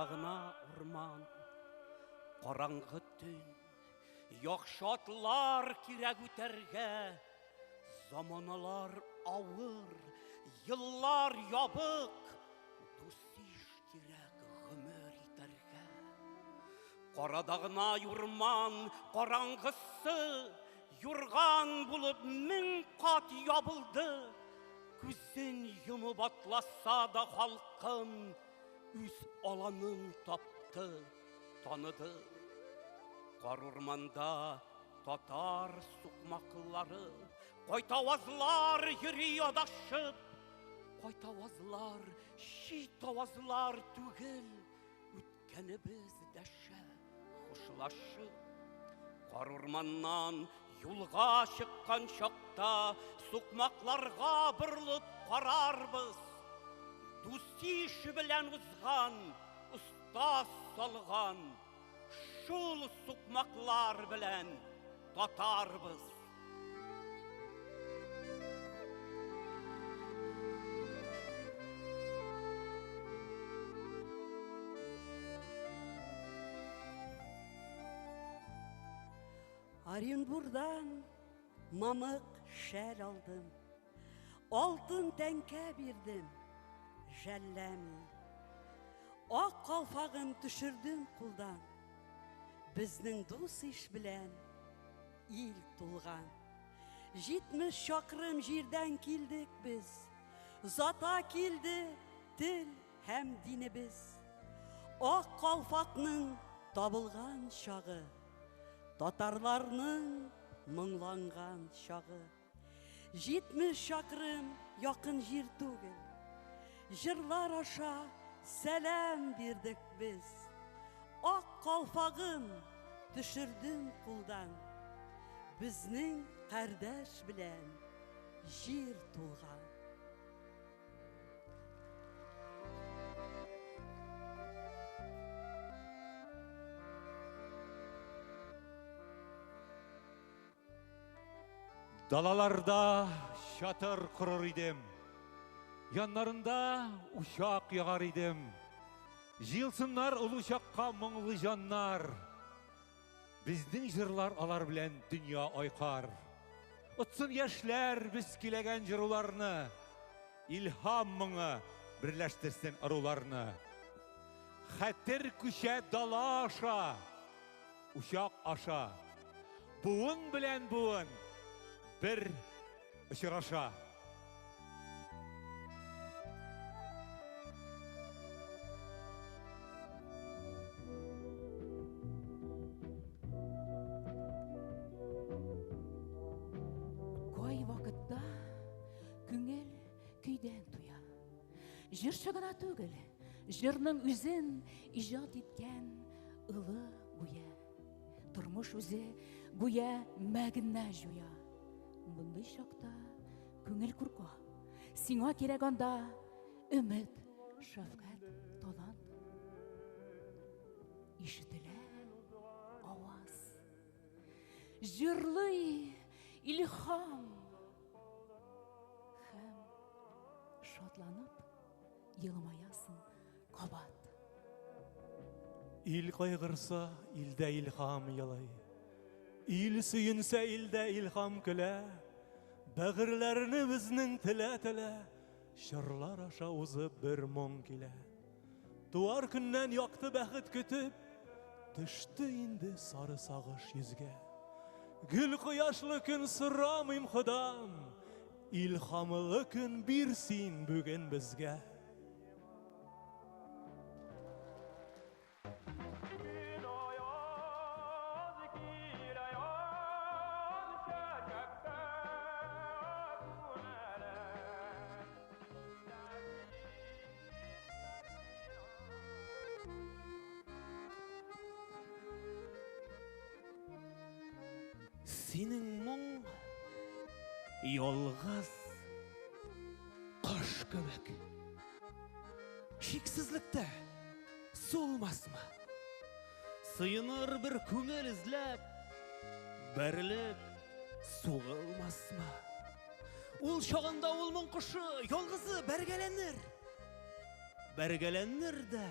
Қарадағына ұрман, қараңғы түн, яқшатлар кирәк үтәргә, заманалар ауыр, йыллар ябык, дус-иш кирәк гомер итәргә. Қарадағына юрман, қараңғысы, юрган булып мең кат ябылды. Күзен йомып атласа да халкым, үз аланын тапты, таныды. Кар урманда татар сукмаклары, кайтавазлар йөри адашып, кайтавазлар шит авазлар түгел, үткәнебез дәшә хушлашып. Кар урманнан юлга чыккан чакта сукмакларга борылып карарбыз. Дус-иш белән узган, уста салган, шул сукмаклар белән татарбыз. Оренбурдан мамык шәл алдым, алтын тәңкә бирдем, жәлләми. Ак калфагын төшердем кулдан, безнең дус-иш белән ил тулган. 70 чакрым җирдән килдек без, зата килде тел һәм динебез. Ак калфакның табылган чагы, татарларның моңланган чагы. 70 чакрым якын җир түгел, җырлар аша сәлам бирдек без. Ак калфагын төшердем кулдан, безнең кардәш белән җир тулган. Далаларда шатыр құрыр идем, яннарында ушак ягар идем. Жилсыннар улы чакка моңлы жаннар, безнең җырлар алар белән дөнья айкар. Утсын яшьләр без киләгән җырларны, илһам моңы берләштерсен аруларны. Хәтер күчә дала аша, ушак аша, буын белән буын bir очраша. Кай вакытта күңел көйдән туя. Җырчы гына түгел, җырның үзен иҗат иткән улы гүя. Тормыш үзе гүя мәгънә җуя. Bunday шакта күңел курка, сиңа кирәк анда өмет, шәфкать, талант. Ишетелә аваз, җырлый илһам, һәм шатланып елмаясың кабат. Ил кайгырса, илдә илһам ялай. Ил сөйінсә, илдә илһам көлә. Бәгырләрне безнең телә-телә, җырлар аша узып бер моң килә. Туар көннән якты бәхет көтеп, төште инде сары сагыш йөзгә. Гөл кояшлы көн сорамыйм Ходам, илһамлы көн бир син бүген безгә. Синең моң ялгыз кош кебек. Шиксезлектә сулмасмы? Сыйыныр бер күңел эзләп, бәрелеп сугылмасмы? Ул чагында ул моң кошы ялгызы бәргәләнер. Бәргәләнер дә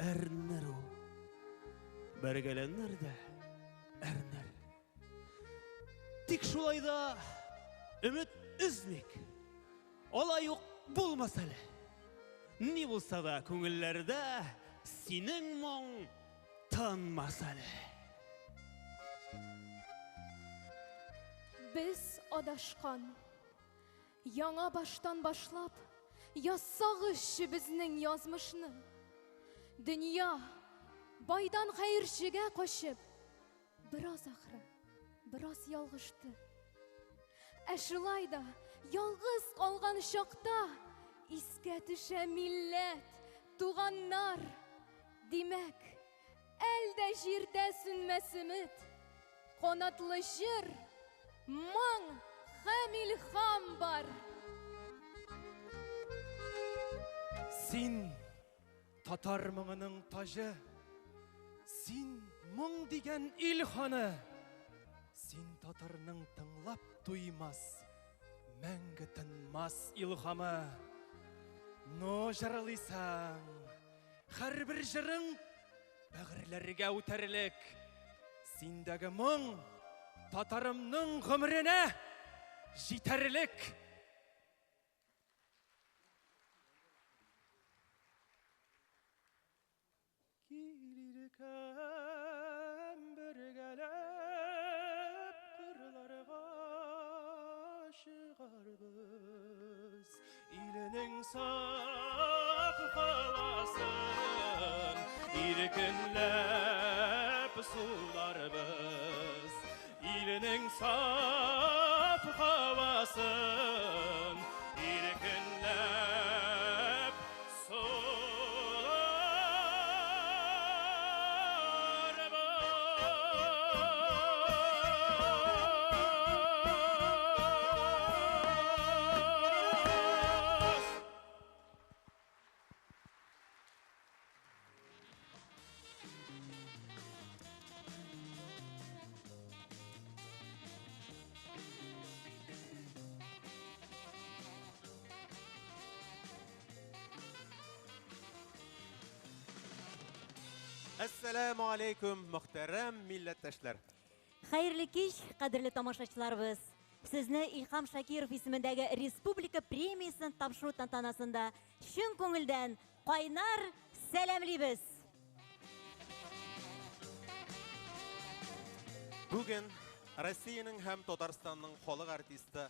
әрнер ул. Бәргәләннәр дә әрнер. Тик шулайда өмет үзмик. Алай ук булмас әле. Ни булса да күңелләрдә синең моң тынмас әле. Біз адашқан, яңа баштан башлап, яссагыччы безнең язмышны. Дөнья байдан хәерчегә качып, бераз ахры, бераз ялгышты. Ә шулай да ялгыз калган чакта искә төшә милләт, туганнар. Димәк, әлдә җирдә сүнмәс өмет, канатлы җыр, моң һәм илһам бар. Син татар моңының тажы, син моң дигән илханы, син татарның тыңлап туймас, мәңге тынмас илхамы. Но җырлыйсың, һәрбер җырың бәгырьләргә үтәрлек. Синдәге моң татарымның гомеренә җитәрлек. Килиркәм бергәләп кырларга чыгарбыз, иленең саф һавасын иркенләп суларбыз, иленең саф һавасын иркенләп Ассаламу алейкум, мөхтәрәм милләттәшләр. Хәерле кич, кадерле тамашачыларыбыз. Сезне Илһам Шакиров исемендәге Республика премиясын тапшыру тантанасында чын күңелдән кайнар сәламлибез. Бүген Россиянең һәм Татарстанның халык артисты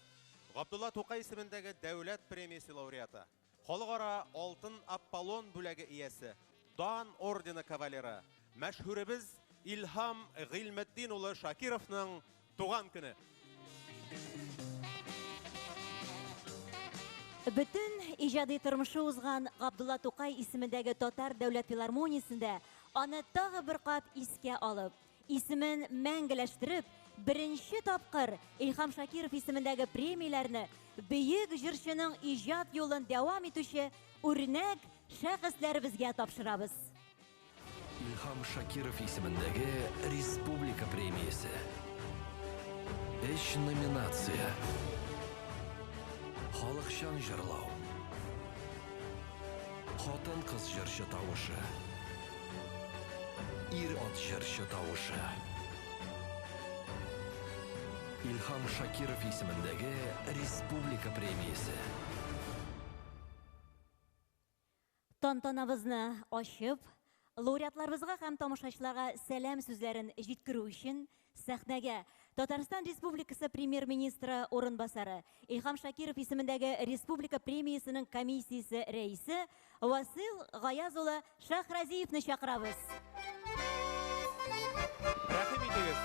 Габдулла Тукай исемендәге дәүләт премиясе лауреаты, халыкара алтын Аполлон бүләге иясе, Дан ордены кавалеры, мәшһүребез Илһам Гыйлметдин улы Шакировның туган көне. Бүтін иҗади тормышы узган Габдулла Тукай исемендәге Татар дәүләт филармониясендә аны тагы бер кат искә алып, исемен мәңгеләштереп, беренче тапкыр Илһам Шакиров исемендәге премияләрне бөек җырчының иҗат юлын дәвам итүче үрнәк шәхесләребезгә тапшырабыз. Илһам Шакиров исемендәге Республика премиясе. 5 номинация. Халыкчан җырлау. Хатын-кыз җырчы тавышы. Ир-ат җырчы тавышы. Илһам Шакиров исемендәге Республика премиясе. Тантанабызны ачып, лауреатларыбызга һәм тамашачыларга сәлам сүзләрен җиткерү өчен сәхнәгә Татарстан Республикасы премьер-министры орынбасары Илһам Шакиров исемендәге Республика премиясының комиссиясе рәисе Васил Гаяз улы Шахразиевны чакырабыз. Рәхим итегез.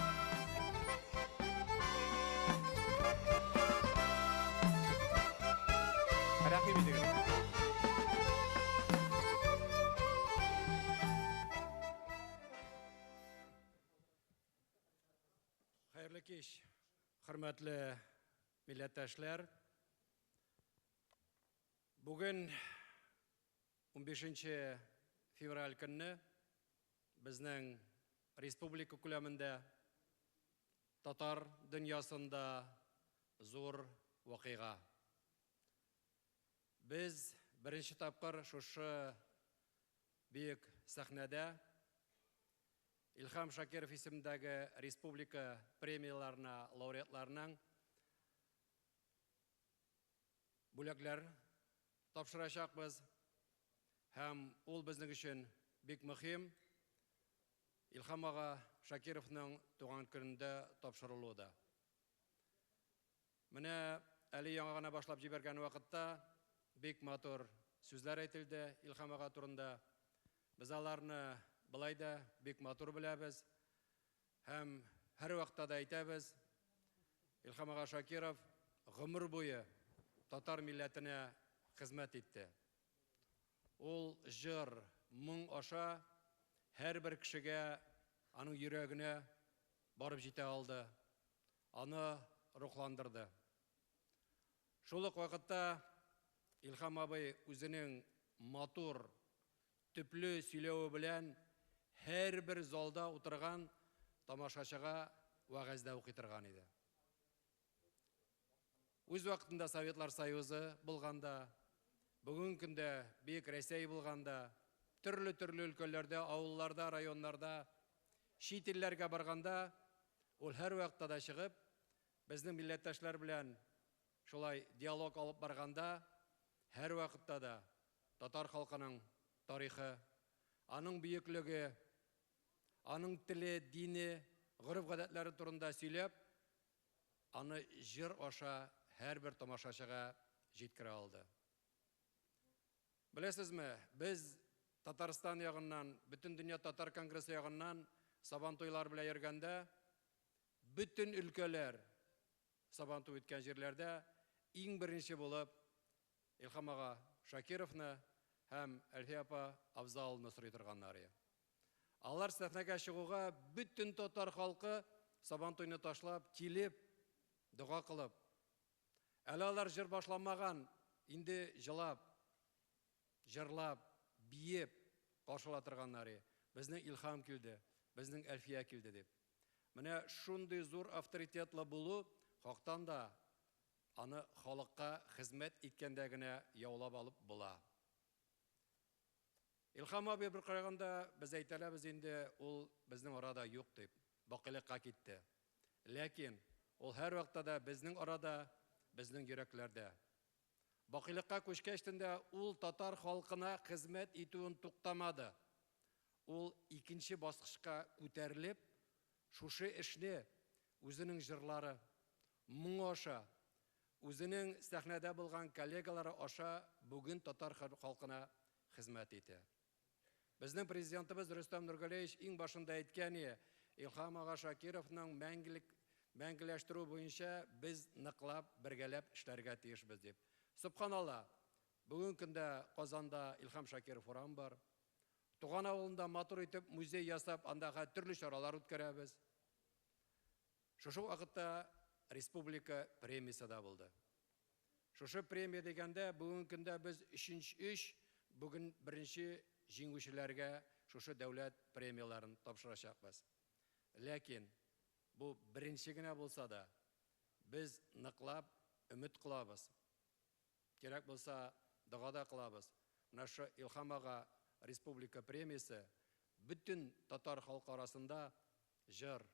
Рәхим итегез. Хәерле кич, хөрмәтле милләттәшләр. Бүген 15 февраль көнне безнең республика күләмендә татар дөньясында зур вакыйга. Без беренче тапкыр шушы бик сәхнәдә Илхам Шакиров исемендәге республика премияларына лауреатларының бүләкләр тапшырачакбыз. Һәм ул безнең өчен бик мөһим. Илхам ага Шакировның туган көнендә тапшырылуы да. Менә әле яңа гына башлап җибәргән вакытта бик матур сүзләр әйтелде Илхам ага турында. Без аларны былай да бик матур беләбез. Һәм һәр вакытта да әйтәбез. Илхам ага Шакиров гомер буе татар милләтенә хезмәт итте. Ул җыр, моң аша һәрбер кешегә аның йөрәгенә барып җитә алды. Аны рухландырды. Шул ук вакытта Илхам абый үзенең матур, төпле сөйләве белән һәрбер залда утырган тамашачыга вәгазьдә укый торган иде. Үз вакытында Советлар Союзы булганда, бүгенге көндә бик Рәсәй булганда, төрле өлкәләрдә, авылларда, районнарда, чит илләргә барганда, ул һәр вакытта да чыгып, безнең милләттәшләр белән шулай диалог алып барганда, һәр вакытта да татар халкының тарихы, аның бөеклеге, аның теле, дине, гореф-гадәтләре турында сөйләп, аны җыр аша һәрбер тамашачыга җиткерә алды. Беләсезме, без Татарстан ягыннан, бөтен дөнья татар конгрессы ягыннан сабантуйлар белән йөргәндә, бөтен өлкәләр сабантуй үткән җирләрдә иң беренче булып Илхам ага Шакировны һәм Әлфия апа Абзаловны сорый торганнар. Алар сәхнәгә чыгуга бөтен татар халкы сабантуйны ташлап, килеп, дуга кылып. Әле алар җыр башламаган, инде җылап, җырлап, биеп каршыла торганнар. Безнең Илхам килде, безнең Әлфия килде дип. Менә шундый зур авторитетлы булу хактан да аны халыкка хезмәт иткәндә генә яулап алып була. Илхам абый бер караганда без әйтәләбез инде ул безнең арада юк дип, бакыйлыкка китте. Ләкин ул һәр вакытта да безнең арада, безнең йөрәкләрдә. Бакыйлыкка күчкәчтендә ул татар халкына хезмәт итүен туктамады. Ул икенче баскычка күтәрелеп, шушы эшне үзенең җырлары, моң аша, үзенең сәхнәдә булган коллегалары аша бүген татар халкына хезмәт итә. Безнең президентыбыз Рөстәм Нургалиевич иң башында әйткән, Илхам ага Шакировның мәңгеләштерү буенча без ныклап, бергәләп эшләргә тиешбез дип. Субханалла, бүгенге көндә Казанда Илхам Шакиров урам бар. Туган авылында матур итеп музей ясап, андагы төрле чаралар үткәрәбез. Шушы вакытта республика премиясе да булды. Шушы премия дигәндә бүгенге көндә без 3 бүген беренче җиңүчеләргә шушы дәүләт премияларын тапшырачакбыз. Ләкин бу беренче генә булса да, без ныклап өмет кылабыз. Кирәк булса, дагада кылабыз. Менә шу Илхам ага республика премиясе бөтен татар халкы арасында җыр,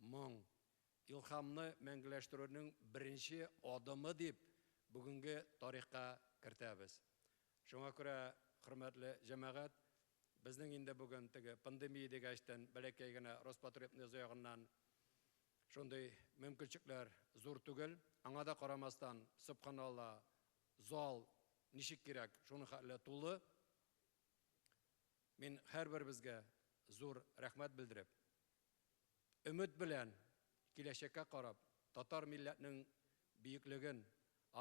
моң, Илхамны мәңгеләштерүнең беренче адымы дип бүгенге тарихка кертәбез. Шуңа күрә, хөрмәтле җәмәгать, безнең инде бүген теге пандемия дигәчтән бәләкәй генә Роспотребнадзор ягыннан шундый мөмкинлекләр зур түгел. Аңа да карамастан, субханалла, зал ничек кирәк, шуның хәле тулы. Мин һәрбер безгә зур рәхмәт белдереп, өмет белән киләчәккә карап, татар милләтнең бөеклеген,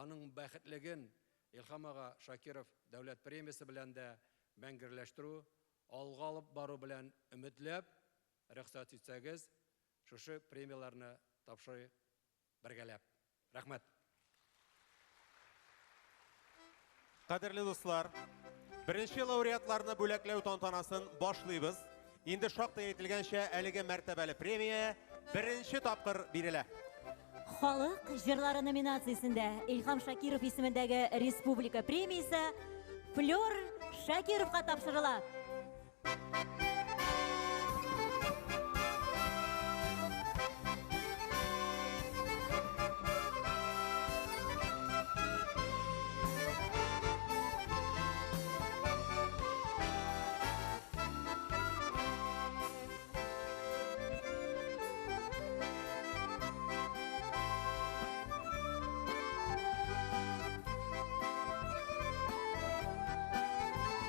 аның бәхетлеген Илхам ага Шакиров дәүләт премиясе белән дә мәңгеләштерү, алга алып бару белән өметләп, рөхсәт итсәгез, шушы премияларны тапшырып бергәләп. Рәхмәт. Кадерле дуслар, беренче лауреатларны бүләкләү тантанасын башлыйбыз. Инде шактый әйтелгәнчә, әлеге мәртәбәле премия беренче тапкыр бирелә. Халык җырлары номинациясендә Илхам Шакиров исемендәге республика премиясе Флёр Шакировка тапшырыла.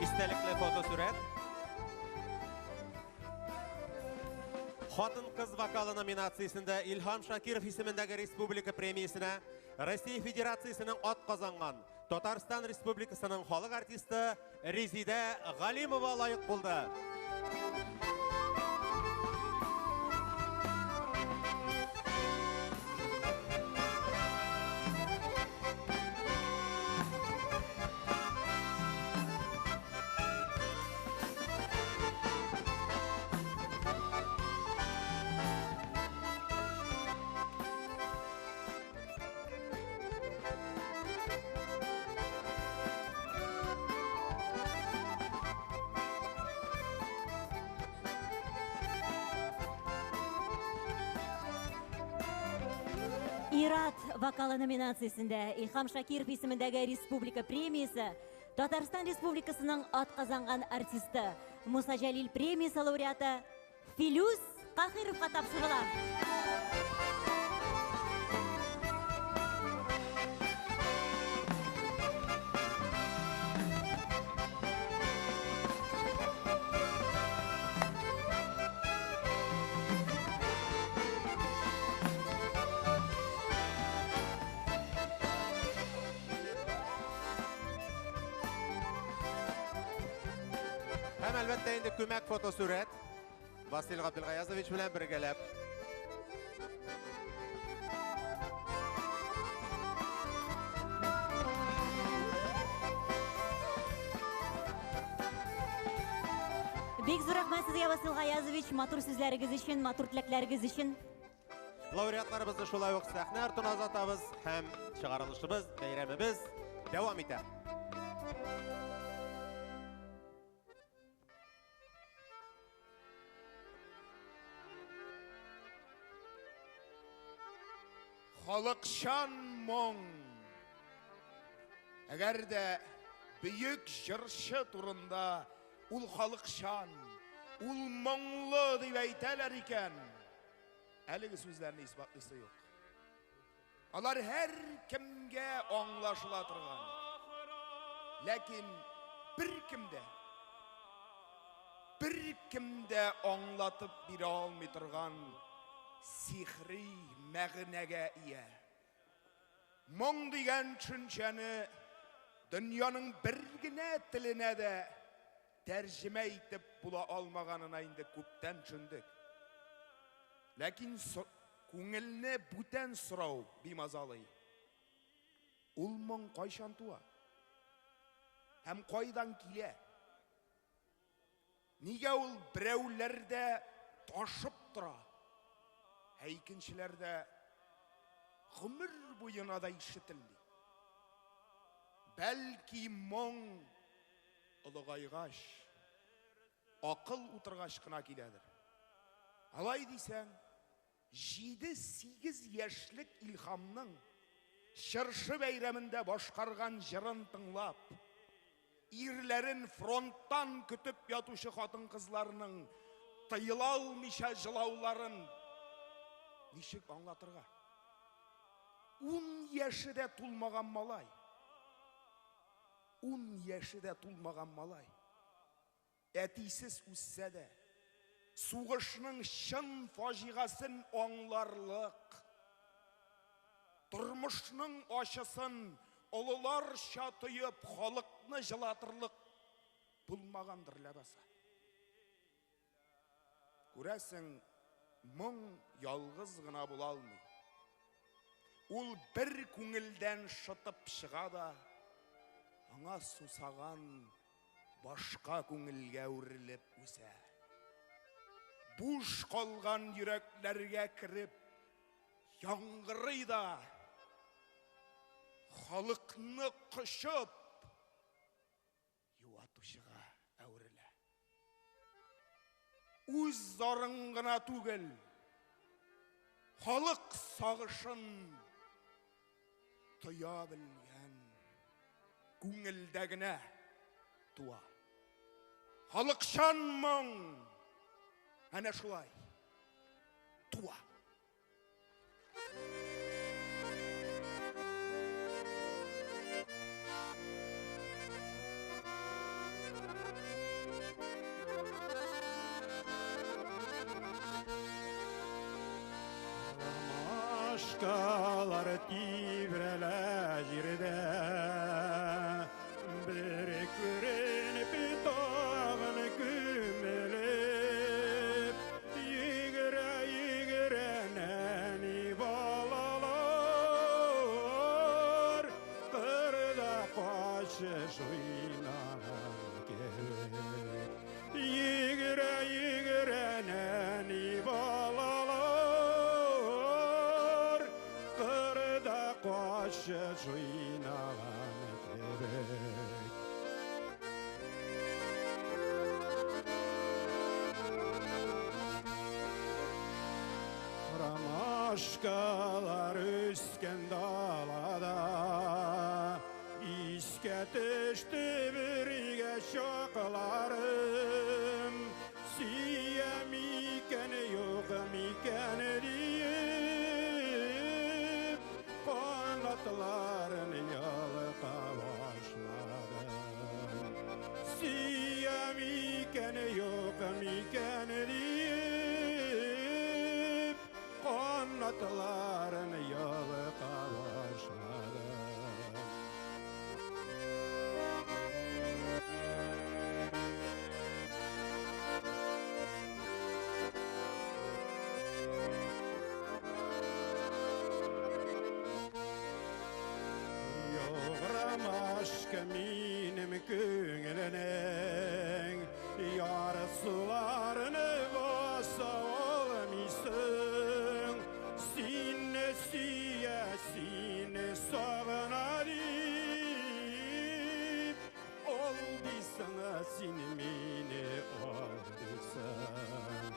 İstəlikli fotosürət. Xатын qız vokalı nominatsiyasında İlham Şakirov ismindəki Respublika premiyasına Россия Federatsiyasının at qazanğan Tatarstan Respublikasının xalq artisti Rezide G'alimova layık buldu. Ират вокалы номинациясында Илхам Шакиров исемендәге Республика премиясы Татарстан Республикасының атказанган артисты Муса Жәлил премиясы лауреаты Филюс Қахировқа тапшырыла. Hem elbette indi kömek fotosüret. Vasil Abdülgayazovich bilen birgelep. Бик зур рәхмәт сезгә, Васил Гаязович, матур сүзләрегез өчен, матур теләкләрегез өчен. Laureatlarımızı şulay uq sahne artına azatабыз hem çıgarılışımız, beyramımız devam eder. Халықшан моң. Әгәр дә бүйік жыршы турында ул халықшан, ул моңлы дип әйтәләр икән, әлеге сүзләрне исбатлыйсы юк. Алар һәр кемгә аңлашыла торган. Ләкин бер кемдә аңлатып бирә алмый торган сихри мәгънәгә ия. Моң дигән төшенчәне дөньяның бер генә теленә дә тәрҗемә итеп була алмаганына инде күптән төшендек. Ләкин күңелне бүтән сорау бимазалый. Ул моң кайчан туа? Һәм кайдан килә? Нигә ул берәүләрдә ташып тора? Икенчеләрдә гомер буена да ишетелми. Бәлки моң олыгайгач, акыл утыргач кына киләдер. Алай дисәң, 7-8 яшьлек Илхамның чыршы бәйрәмендә башкарган җырын тыңлап, ирләрен фронттан көтеп ятучы хатын-кызларның тыела алмыйча җылауларын ничек аңлатырга? 10 яше дә тулмаган малай. 10 яше дә тулмаган малай. Әтисез үссә дә, сугышның чын фаҗигасын аңларлык, тормышның ачысын олыларча тоеп, халыкны җылатырлык булмагандыр ләбаса. Күрәсең, моң ялгыз гына була алмый. Ул бер күңелдән шытып чыга да, аңа сусаган башка күңелгә үрелеп үсә. Буш калган йөрәкләргә кирип, яңгырый да, халыкны кышып, юатучыга әверелә. үз зарын гына түгел, халық сағышын тоя білген күңілдәгіне туа. Халықшан мұң, әне шулай туа. Ромашкалар тибреле жерде, бір көрініп тағын күмелеп, егірі нәни балалар, қырда қашы жойнаған керек. Егірі нәни балалар, қырда қашы жойнаған керек. Ромашкалар өскен далада, иске түсті бірге шоқыларым, сүйем екен, жоқ екен дейіп, қанаттыларын ялықа башладым. Сүйем екен, жоқ екен дейіп, қанаттыларын ялықа башладым. Ромашка минем көңілінің, ярсуларыны баса олмайсың. Сені сүйе, сені сағына дейіп, ол дейсің, сен мені ол дейсің.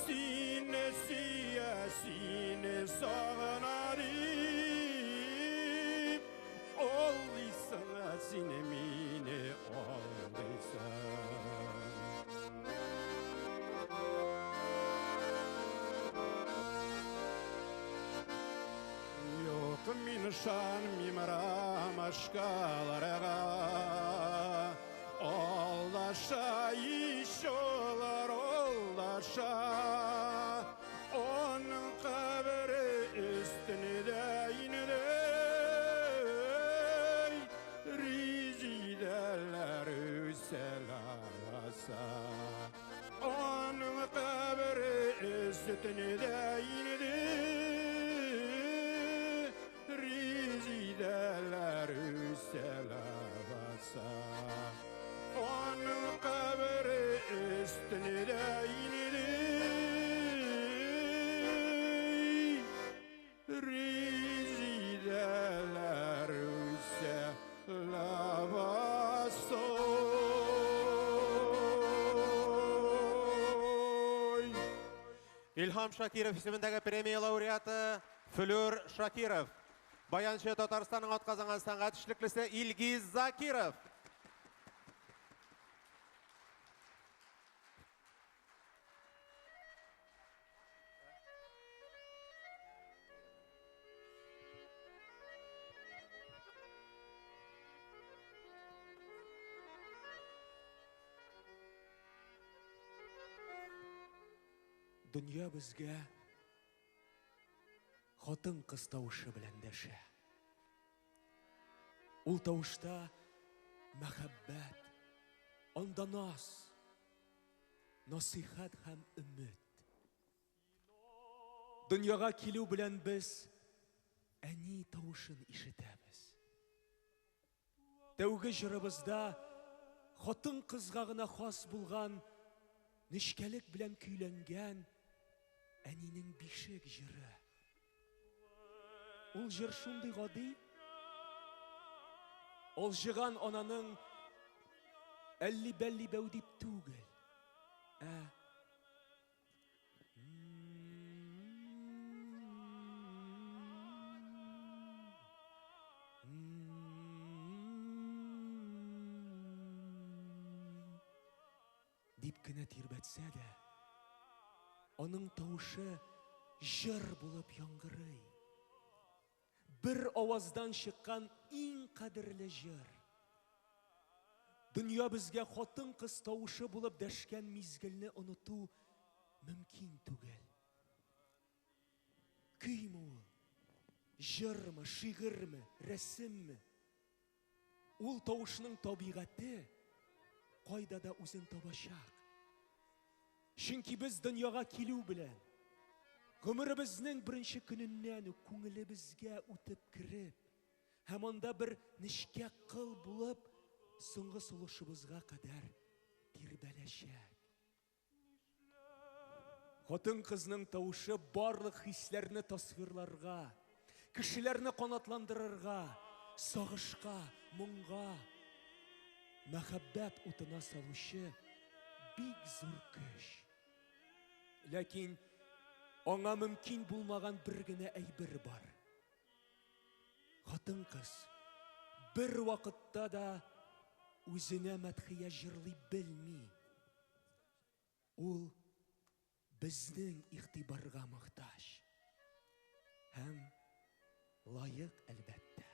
Сені сүйе, сені сағына дейіп, ол дейсің, сен мені ол дейсің. Yok min şan mim ромашкаларға, олдаша ишолар олдаша, оның қабірі үстіне дейінедей, ризиделер үселараса. Оның қабірі үстіне дейінедей, rizideler üselabasa. Onun kabri üstüne de inidi, rizideler üselabasa. Илхам Шакиров исемендәге премия лауреаты Флюр Шакиров. Баяншы Татарстанның атказанган сәнгать эшлеклесе Илгиз Закиров. Дүния бізге хатын қыз тауышы білән дәшә. Ул тавышта мәхәббәт, анда наз, насихат һәм өмет. Дөньяга килү белән біз әни тавышын ишетәбез. Тәүге җырыбызда хатын кызга гына хас булган нечкәлек белән көйләнгән әнинең бишек җыры. Ул җыр шундый гади, алҗыган ананың әлли-бәлли бәү дип түгел, дип кенә тирбәтсә дә, аның тавышы җыр булып яңгырый. Бер аваздан чыккан иң кадерле җыр. Дөнья безгә хатын-кыз тавышы булып дәшкән мизгелне оныту мөмкин түгел. Көйме ул? Җырмы, шигырьме, рәсемме? Ул тавышның табигате кайда да үзен табачак. Чөнки без дөньяга килү белән, гомеребезнең беренче көненнән үк күңелебезгә үтеп кереп, һәм анда бер нечкә кыл булып, соңгы сулышыбызга кадәр тирбәләчәк. Хатын-кызның тавышы барлык хисләрне тасвирларга, кешеләрне канатландырырга, сагышка, моңга, мәхәббәт утына салучы бик зур көч. Ләкин аңа мөмкин булмаган бер генә әйбер бар. Хатын-кыз бер вакытта да үзенә мәдхия җырлый белми. Ул безнең игътибарга мохтаҗ. Һәм лаек әлбәттә.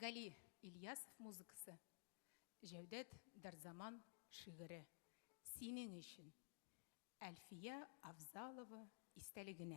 Гали Ильясов музыкасы, Жәудет Дарзаман шигыры. Синең өчен. Әлфия Авзалова истәлегенә.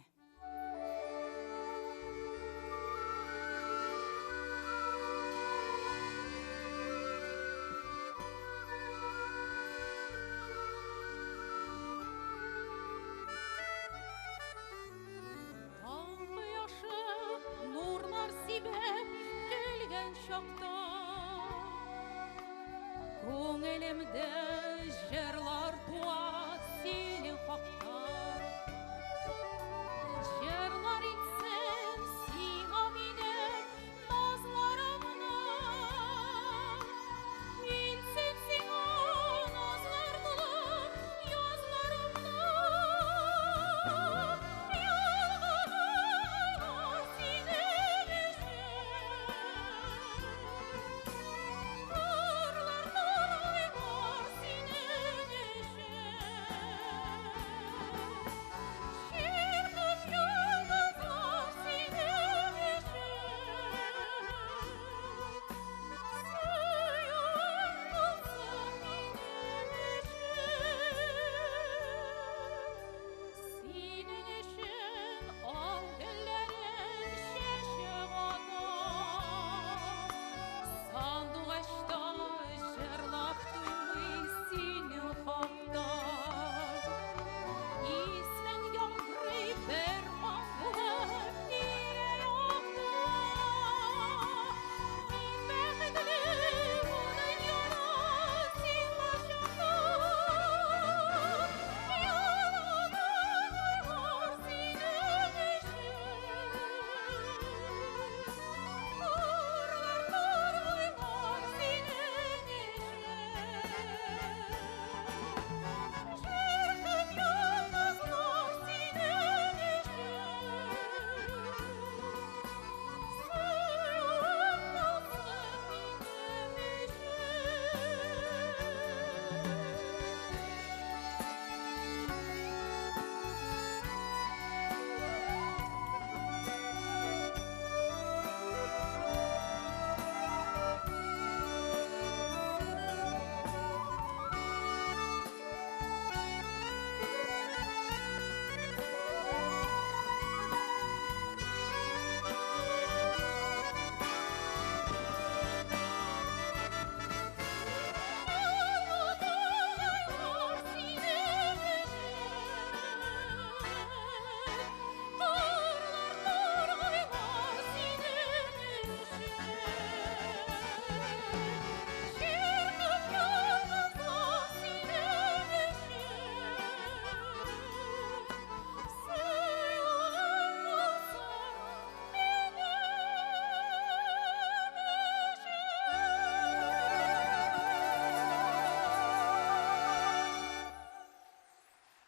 Күңелемдә җырлар туа синең хакта. Җырлар итсен сиңа минем назларымны. Инсен сиңа назларны, язларымны. Ялган синең өчен.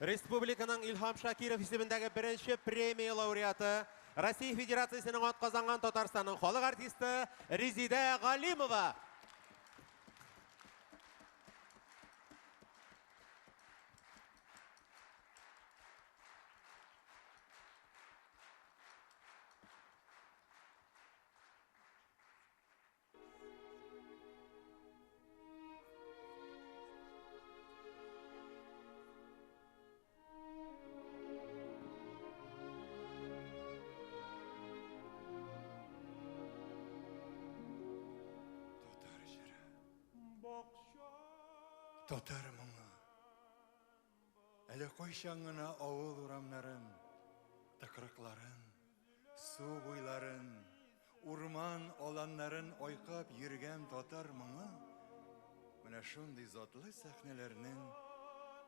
Республиканың Илхам Шакиров исемендәге беренче премия лауреаты, Россия Федерациясының атказанган Татарстанның халық артисты Резида Галимова. Татар моңы. Әлі қойшаңына ауыл урамнарын, тықырықларын, су буйларын, урман аланнарын ойқап йөргән татар моңы, менә шундый затлы сәхнәләрнең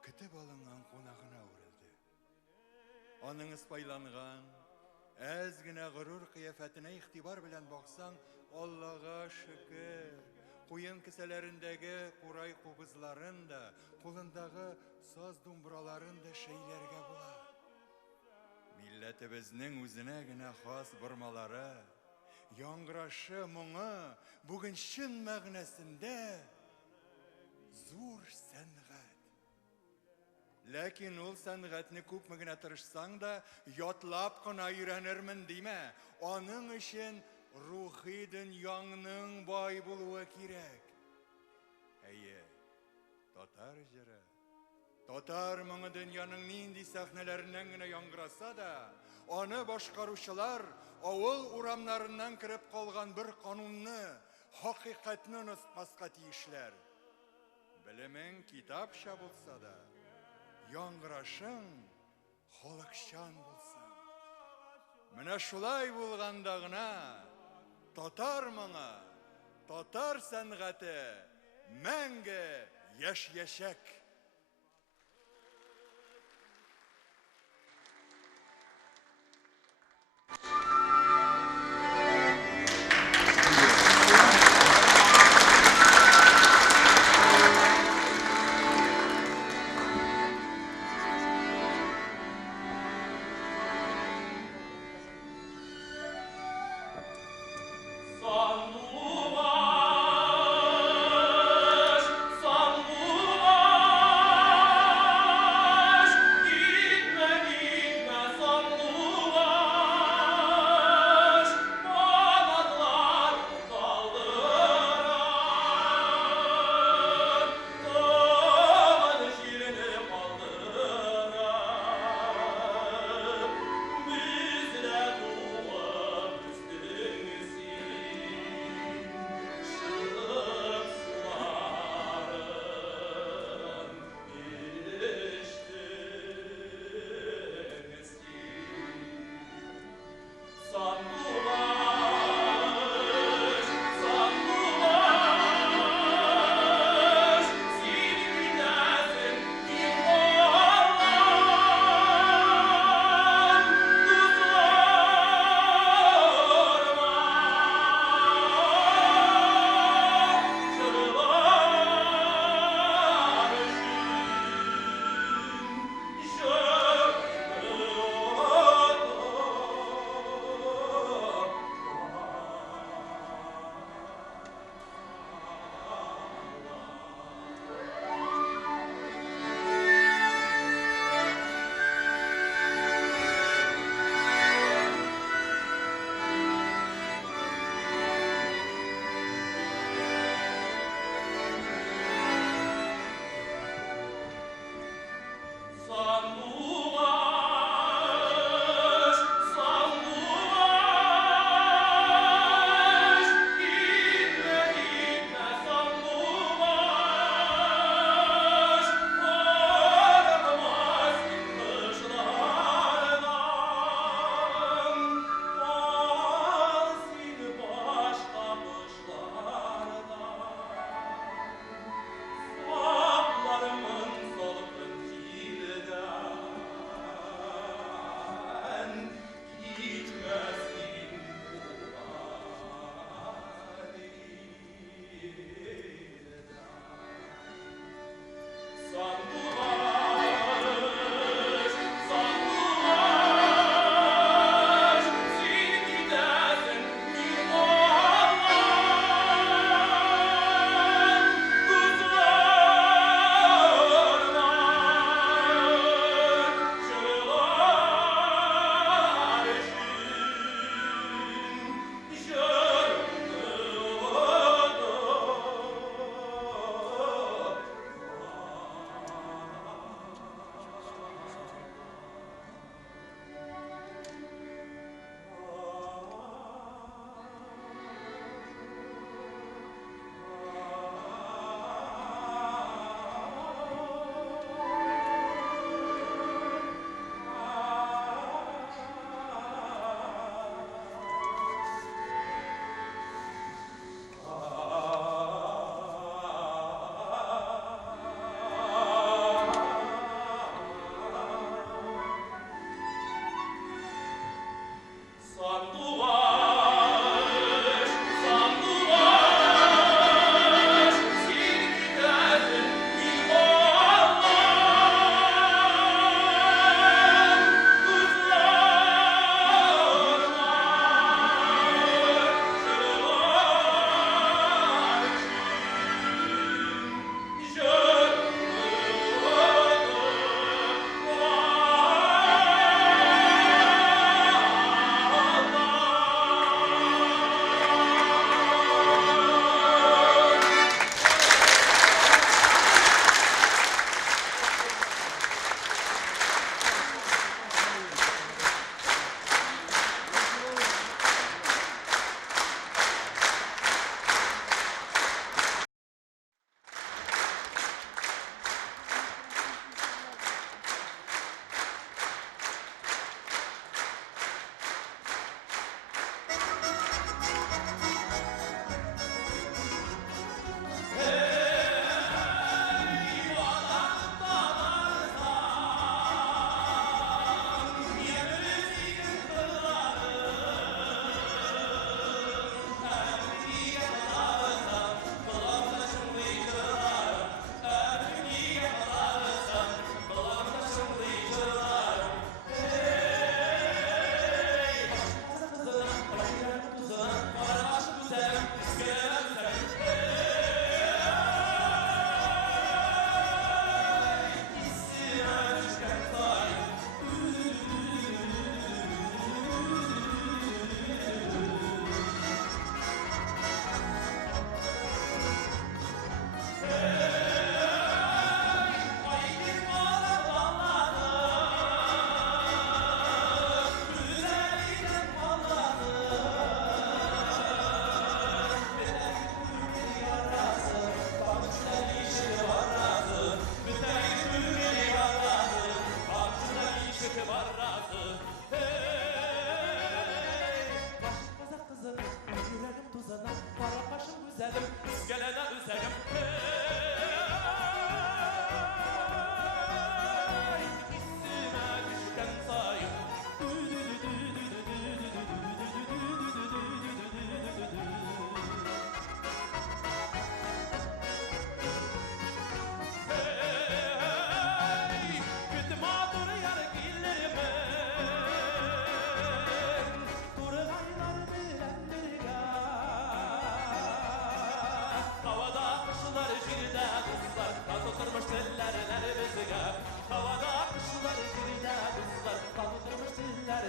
көтеп алынган кунагына үрелде. Аның испайланган, әз генә горур кыяфәтенә игътибар белән баксаң, Аллага шөкер. Куен кесәләрендәге курай кубызларын да, кулындагы саз думбраларын да шәйләргә була. Милләтебезнең үзенә генә хас бормалары, яңгырашы моңы бүген чын мәгънәсендә зур сәнгать. Ләкин ул сәнгатьне күпме генә тырышсаң да, ятлап кына өйрәнермен димә. Аның өчен рухи дөньяңның бай булуы кирәк. Әйе, татар җыры. Татар моңы дөньяның нинди сәхнәләреннән генә яңгыраса да, аны башкаручылар авыл урамнарыннан кирип калган бер канунны, хакыйкатьне оныткаска тиешләр. Белемең китапча булса да, яңгырашың халыкчан булсын. Менә шулай булганда гына татар моңы, татар сәнгате мәңге яшәшәк. Sanguva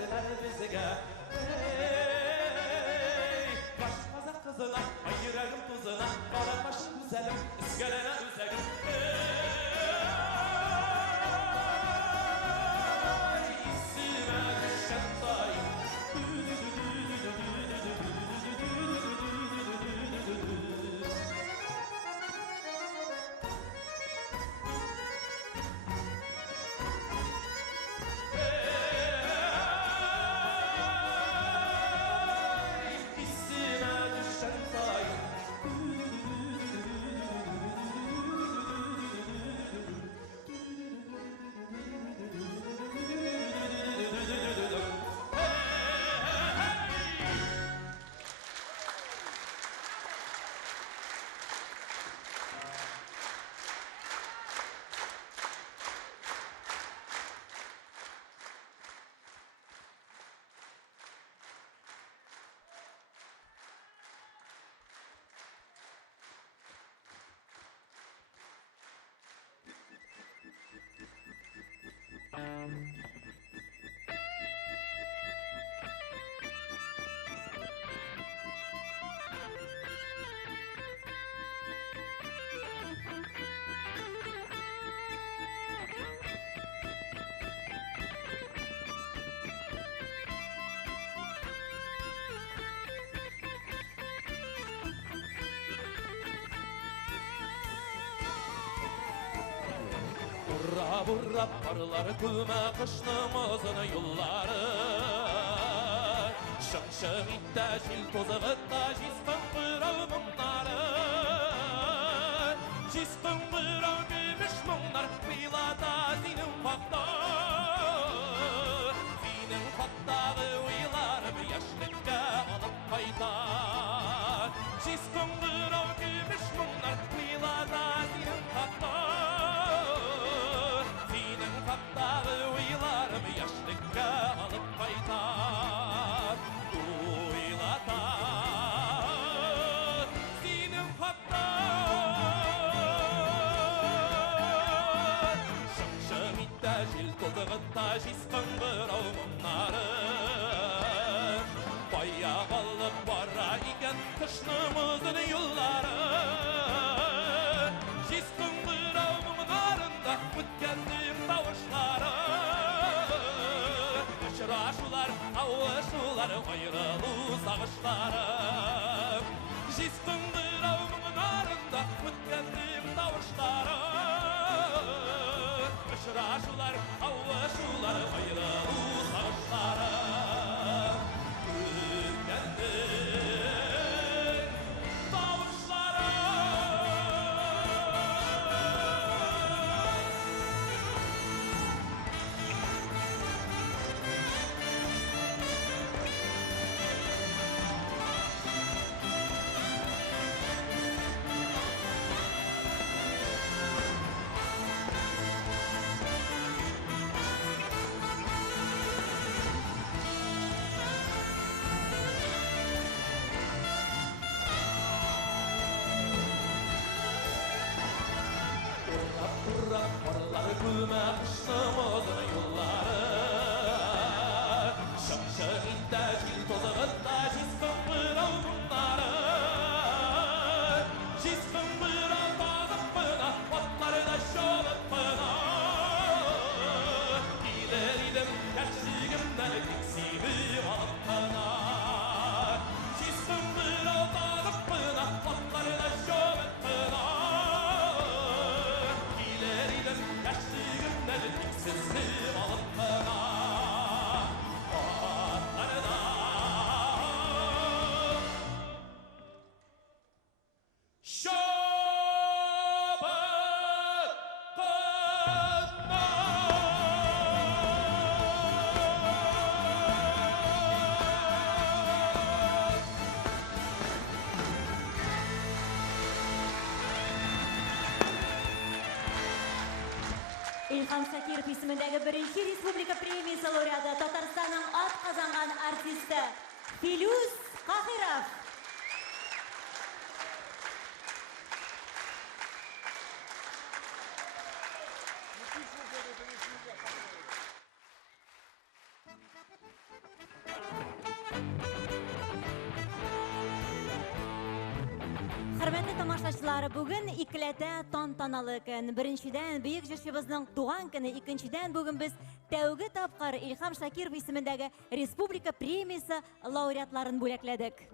derler bizge. Ey, baş kazak kızına, ay yüreğim tuzuna, kara başım güzelim, iskelene üzegim. Ey, isime düşen dayım. Burra burra parlar küme kışlımızın yolları. Şık şık itte şil tozağıtta jispın bırağı mımları. Jispın bırağı gümüş mımlar kıylada zinin fakta. Zinin faktağı uylarım yaşlıkka alıp kayda. Jispın bırağı gümüş mımlar kıylada zinin fakta. Dağı uylarım yaşlıkka alıp kaytar. Uylatar zinin faktar. Şımşım itte jil tozağıtta jispın bırağı mımları. Baya kalıp bara iken kışlımızın yolları. Jispın bırağı mımlarında mütkendim tavuşları. Uçraşular, avuşular, ayrılı sağışları. Jispın bırağı mımlarında mütkendim tavuşları. Uçraşular, avuşular, ayrılı sağışları. Mütkendim tavuşları. Parlar küme kışlımızın yolları. Şık şık itte jil tozağıtta jispın bırağı mımları. Jispın bırağı bağıp bına, otları da şolup bına. İleridim gerçeğimden tiksimi alıp bına. Jispın bırağı bağıp bına, otları da şolup bına. Yaşlığımdan tiksizim alıp bana. Atlarına İlham Şakirov ismindagi birinchi Respublika premiyasi laureati Татарстанның ат qazangan artisti Filuz Qahirov. Хөрмәтле тамашачылар, бүген икеләтә тантаналы көн. Беренчедән бөек җырчыбызның туган көне, икенчедән бүген без тәүге тапкыр Илһам Шакиров исемендәге республика премиясе лауреатларын бүләкләдек.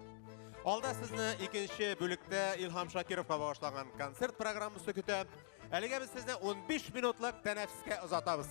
Алда сезне икенче бүлектә Илһам Шакировка багышланган концерт программасы көтә. Әлегә без сезне 15 минутлык тәнәфескә озатабыз.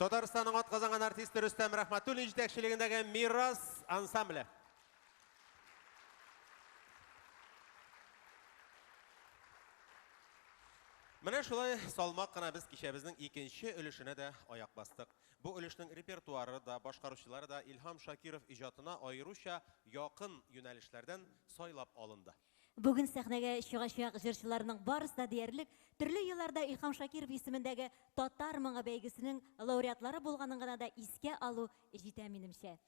Татарстанның атказанган артисты Рөстәм Рахматуллин җитәкчелегендәге Мирас ансамбле. Менә шулай салмак кына без кичәбезнең икенче өлешенә дә аяк бастык. Бу өлешнең репертуары да, башкаручылары да Илһам Шакиров иҗатына аеруча якын юнәлешләрдән сайлап алынды. Бүген сәхнәгә чыгачак җырчыларның барысы да диярлек төрле елларда Илһам Шакиров исемендәге Татар моңы бәйгесенең лауреатлары булганын гына да искә алу җитә минемчә.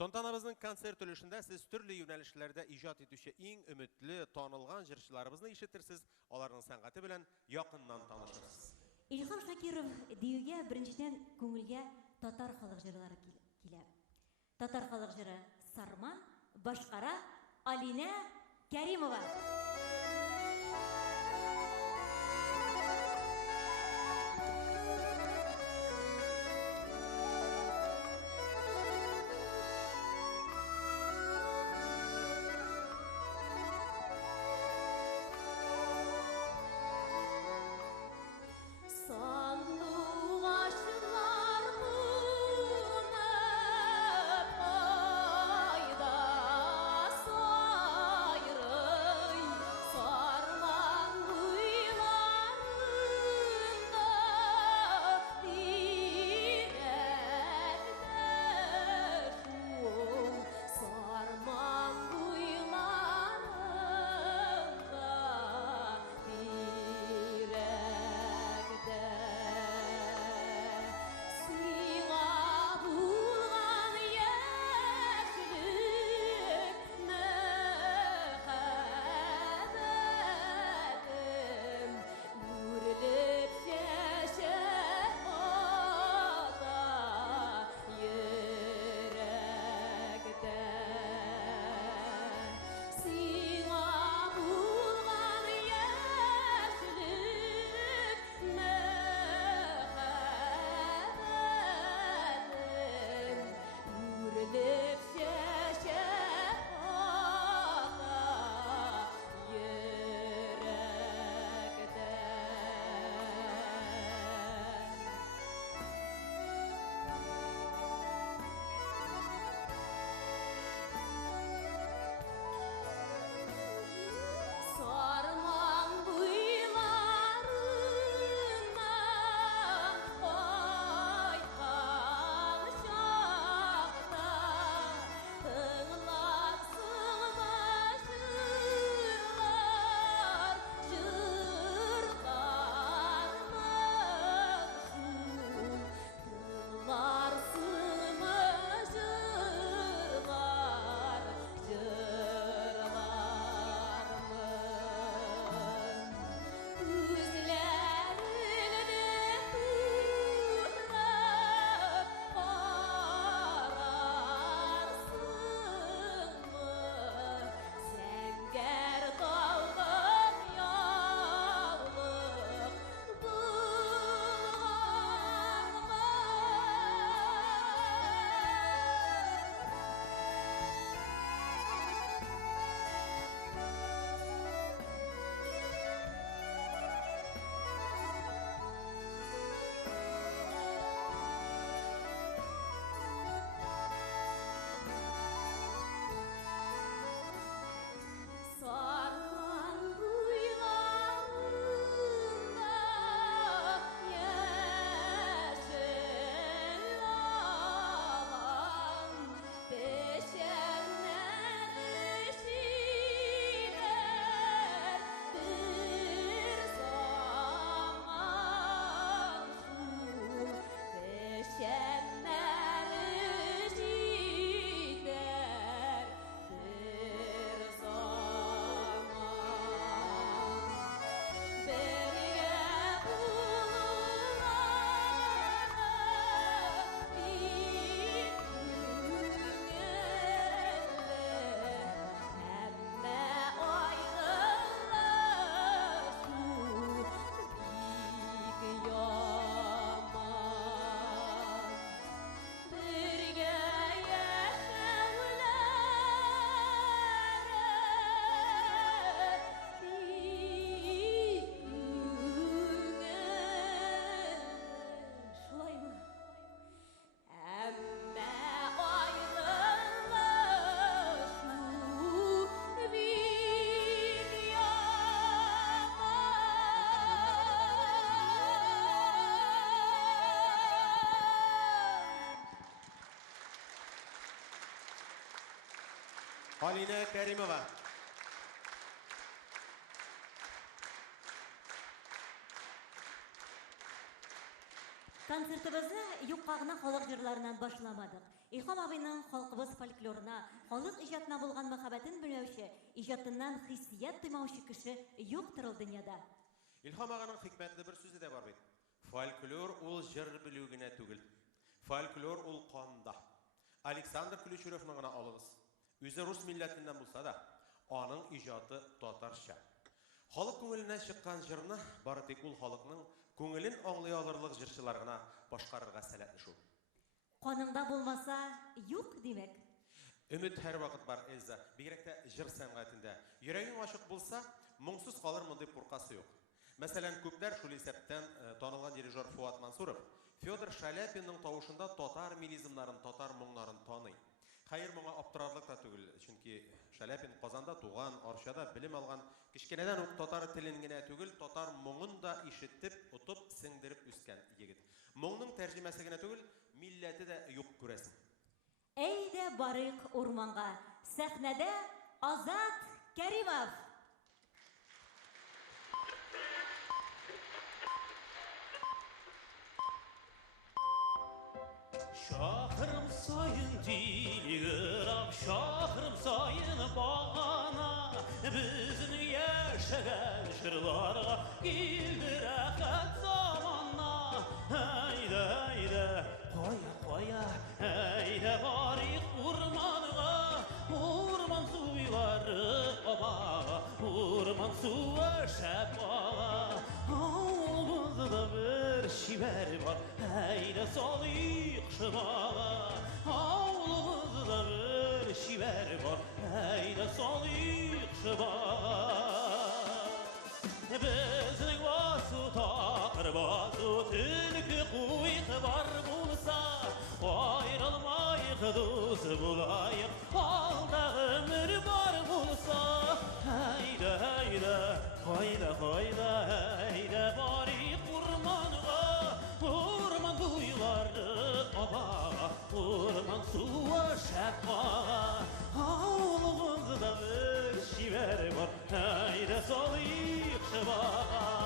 Тантанабызның концерт өлешендә сез төрле юнәлешләрдә иҗат итүче иң өметле, танылган җырчыларыбызны ишетерсез, аларның сәнгате белән якыннан танышырсыз. Илһам Шакиров диюгә беренчедән күңелгә татар халык җырлары килә. Татар халык җыры Сарман, башкара Алинә Кәримова. Sayrı Галина Кәримова. Концертыбызны юкка гына халык җырларынан башламадык. Илһам абыйның халкыбыз фольклорына, халык иҗатына булган мәхәббәтен беләүче, иҗатыннан хиссият тоймаучы кеше юктыр ул дөньяда. Илһам аганың хикмәтле бер сүзе дә бар бит. Фольклор ул җыр белү генә түгел. Фольклор ул канда. Александр Ключеровның гына алыгыз. Үзе рус милләтеннән булса да, аның иҗаты татарча. Халык күңеленнән чыккан җырны бары тик ул халыкның күңелен аңлый алырлык җырчылар гына башкарырга сәләтле шул. Каныңда булмаса, юк димәк. Өмет һәр вакыт бар, Эльза. Бигрәк тә җыр сәнгатендә. Йөрәгең ачык булса, моңсыз калыр мондай куркасы юк. Мәсәлән, күпләр шул исәптән танылган дирижер Фуат Мансуров Федор Шаляпинның тавышында татар милизмнарын, татар моңнарын таный. Хәер, моңа аптырарлык та түгел, чөнки Шаляпин Казанда туган, Арчада белем алган, кичкенәдән үк татар телен генә түгел, татар моңын да ишетеп, утып, сеңдереп үскән егет. Моңның тәрҗемәсе генә түгел, милләте дә юк күрәсең. Әйдә барыйк урманга. Сәхнәдә Азат Кәримов. Şahırım sayın dilgirab, şahırım sayın bağana, bizni yaşayan şırlarga gildirəxət zamanna. Hayda, hayda, qoya, qoya, hayda varıq urmanğa, urman suyları obağa, urman suva şəbağa. Ağımızda bir şiver var, hayda salıyıq şımağa. Ağımızda bir şiver var, hayda salıyıq şımağa. Bizning vasu taqir vasu tilki quyq var bulsa, ayrılmayıq do'st bulayıq, alda ömür var bulsa. Hayda, hayda, hayda, hayda, hayda barıq urmanğa, urman quyuları obağa, urman suva şəfağa. Ağlımızda bir şiver var, hayda salıyıq şıbağa.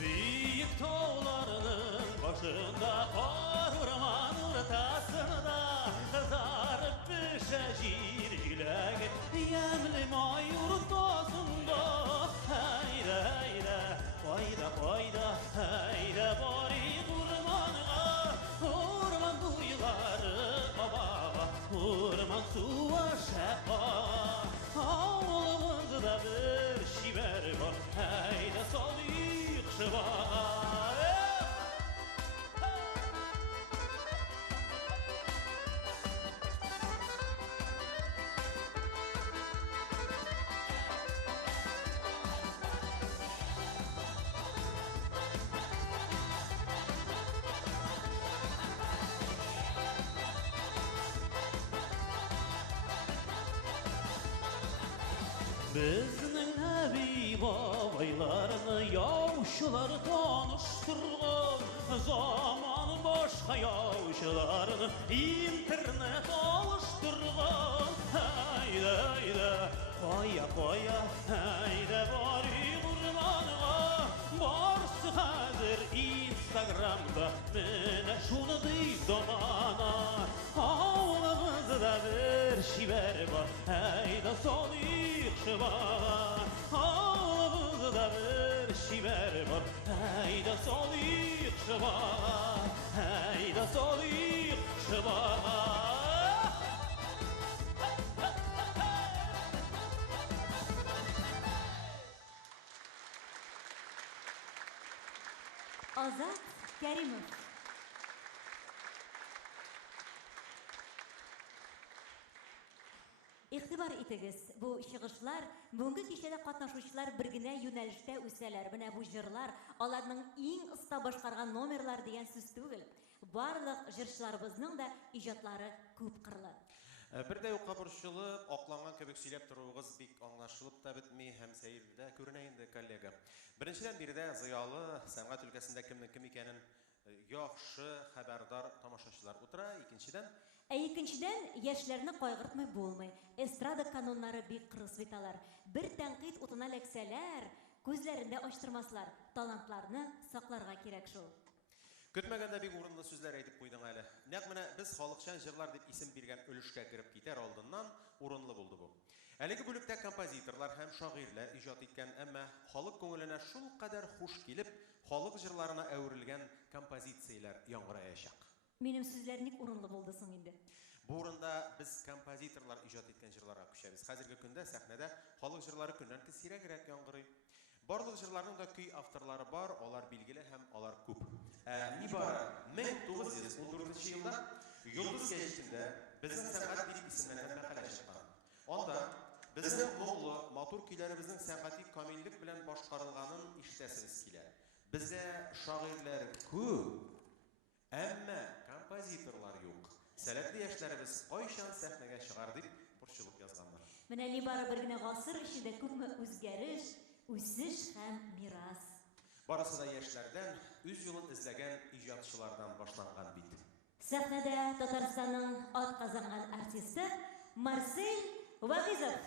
Büyük tağlarının başında, kahraman ortasında, kızarıp pişecir ilek, yemli mayur tozunda. Hayda, hayda, hayda, hayda, hayda barıq urmanğa, urman quyuları obağa, urman suva şəfağa. Ağlımızda bir şiver var, hayda salıyıq şıbağa. Bizning Habib babaylarını yavşular tanıştırgan, zaman başka yavşularını internet alıştırgan. Hayda, hayda, koya, koya, hayda barıq urmanğa, barsı hazır Instagramda, mene şunu dey zamana. Ağlamızda bir şiver var, hayda salıyıq şıbağa. Ağlamızda bir şiver var, hayda salıyıq şıbağa. Hayda salıyıq şıbağa. Азат Кәримов. Игътибар итегез, бу чыгышлар, бүгенге кичәдә катнашучылар бер генә юнәлештә үсәләр. Менә бу җырлар аларның иң оста башкарган номерлар дигән сүз түгел. Барлык җырчыларыбызның да иҗатлары күп кырлы. Бірде юққа бұрышылып, оқланған көбік сөйлеп тұруғыз бик аңлашылып та бітмей, һәм сәйірді көрінейінді коллега. Біріншіден берді зиялы сәнғат өлкәсінде кімнің кім екенін яхшы хәбәрдар тамашашылар утыра. Икенчедән, яшьләрне кайгыртмый булмый. Эстрада кануннары бик кырыс бит алар. Бер тәнкыйть утына ләксәләр, күзләрендә ачтырмаслар. Талантларны сакларга кирәк шул. Көтмәгәндә бик урынлы сүзләр әйтеп куйдың әле. Нәкъ менә без халыкчан җырлар дип исем биргән өлешкә кереп китәр алдыннан урынлы булды бу. Әлеге бүлектә композиторлар һәм шагыйрьләр иҗат иткән, әмма халык күңеленә шул кадәр хуш килеп, халык җырларына әверелгән композицияләр яңгыраячак. Минем сүзләр ник урынлы булды соң инде? Бу урында без композиторлар иҗат иткән җырларга күчәбез. Хәзерге көндә сәхнәдә халык җырлары көннән-көн сирәгрәк яңгырый. Барлык җырларның да көй авторлары бар, алар билгеле һәм алар күп. Нибары 1914 елда Йолдыз гәҗитендә безнең сәнгать дип исемләнгән мәкалә чыккан. Анда безнең моңлы, матур көйләребезнең сәнгати камиллек белән башкарылганын ишетәсебез килә. Бездә шагыйрьләр күп, әмма композиторлар юк. Сәләтле яшьләребез кайчан сәхнәгә чыгар дип борчылып язганнар. Менә нибары бер генә гасыр эчендә күпме үзгәреш, үсеш һәм мирас. Барысы да яшьләрдән, үз юлын эзләгән иҗатчылардан башланган бит. Сәхнәдә Татарстанның атказанган артисты Марсель Вагизов.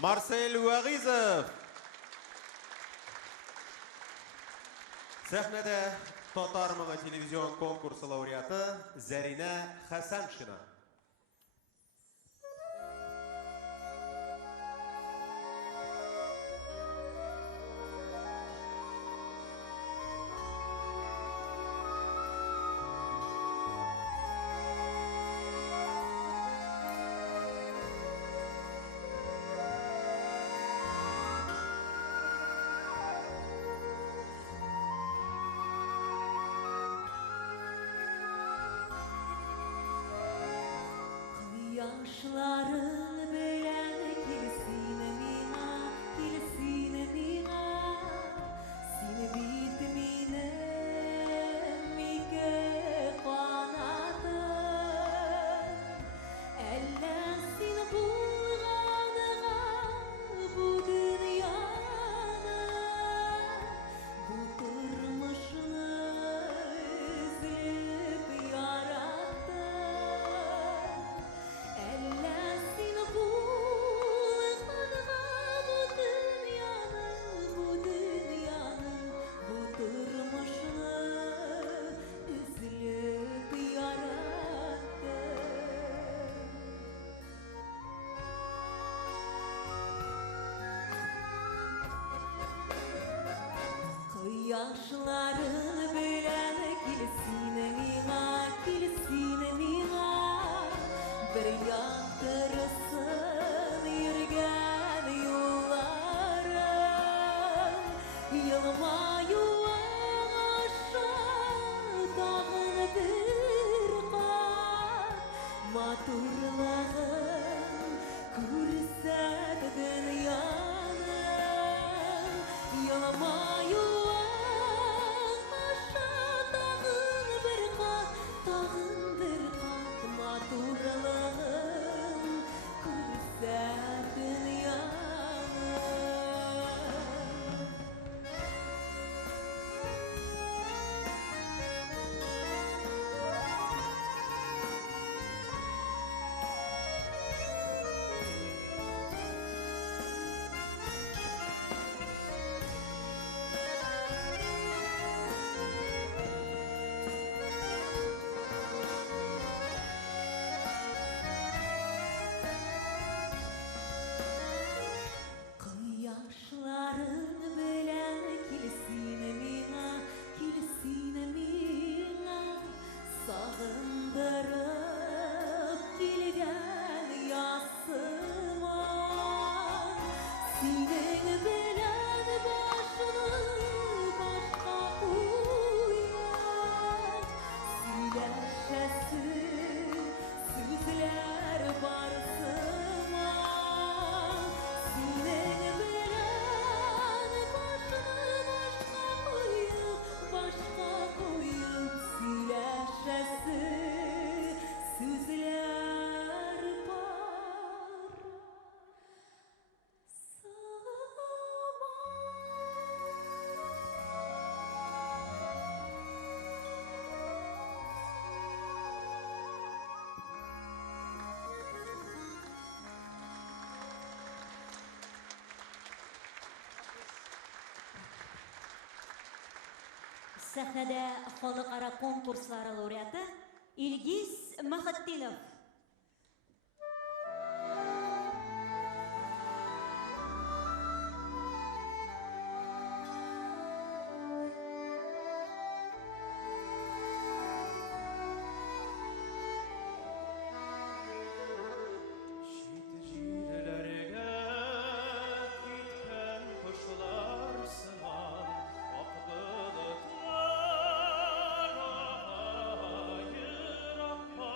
Марсель Вагизов. Сәхнәдә Татар моңы телевизион конкурсы лауреаты Зәринә Хәсәншина. yaşların bilen kilsine mina, kilsine mina. Seni bitmine mike kanatın. Eller seni bulğanığa bu dünyana, bu durmuşunu üzülüp yarattın. Eller seni bulğanığa bu dünyanın, bu dünyanın, bu durmuşunu üzülüp yarattın. Yaşların bilen kilsine mina, kilsine mina. Bir yaktırırsın yürgen yolların. Yılma yuvan aşağı dağın bir kat. Maturlığın kurset dünyanın. Yılma yuvan aşağı dağın bir kat, dağın bir kat. Maturlığın kurset dünyanın. Yaşların bilen kilsine mina, kilsine mina. Sağındırıp kilgen yasıman. Senin bilen başını başka koyan. Sileşesi süzler barsıman. Senin bilen başını başka koyup sileşesi süzler Sahnede Халыкара конкурслары лауреаты Илгиз Махаттилов. Җирләргә киткән кошлар сыман, ак болытлар ага еракка,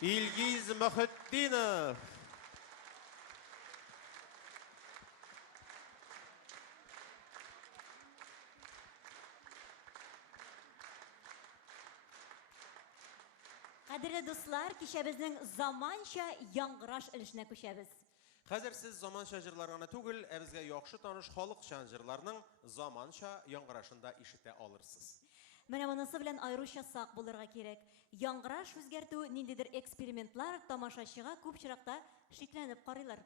Илгиз Мөхетдинов. Кадерле дуслар, кичә безнең заманча яңгыраш өлешенә күчәбез. Хәзер сез заманча җырлар гына түгел, ә безгә яхшы таныш халыкча җырларның заманча яңгырашында ишетә алырсыз. Менә монысы белән аеруча сак булырга кирәк. Яңгыраш үзгәртү ниндидер экспериментлар тамашачыга күп чиракта шикләнеп карыйлар.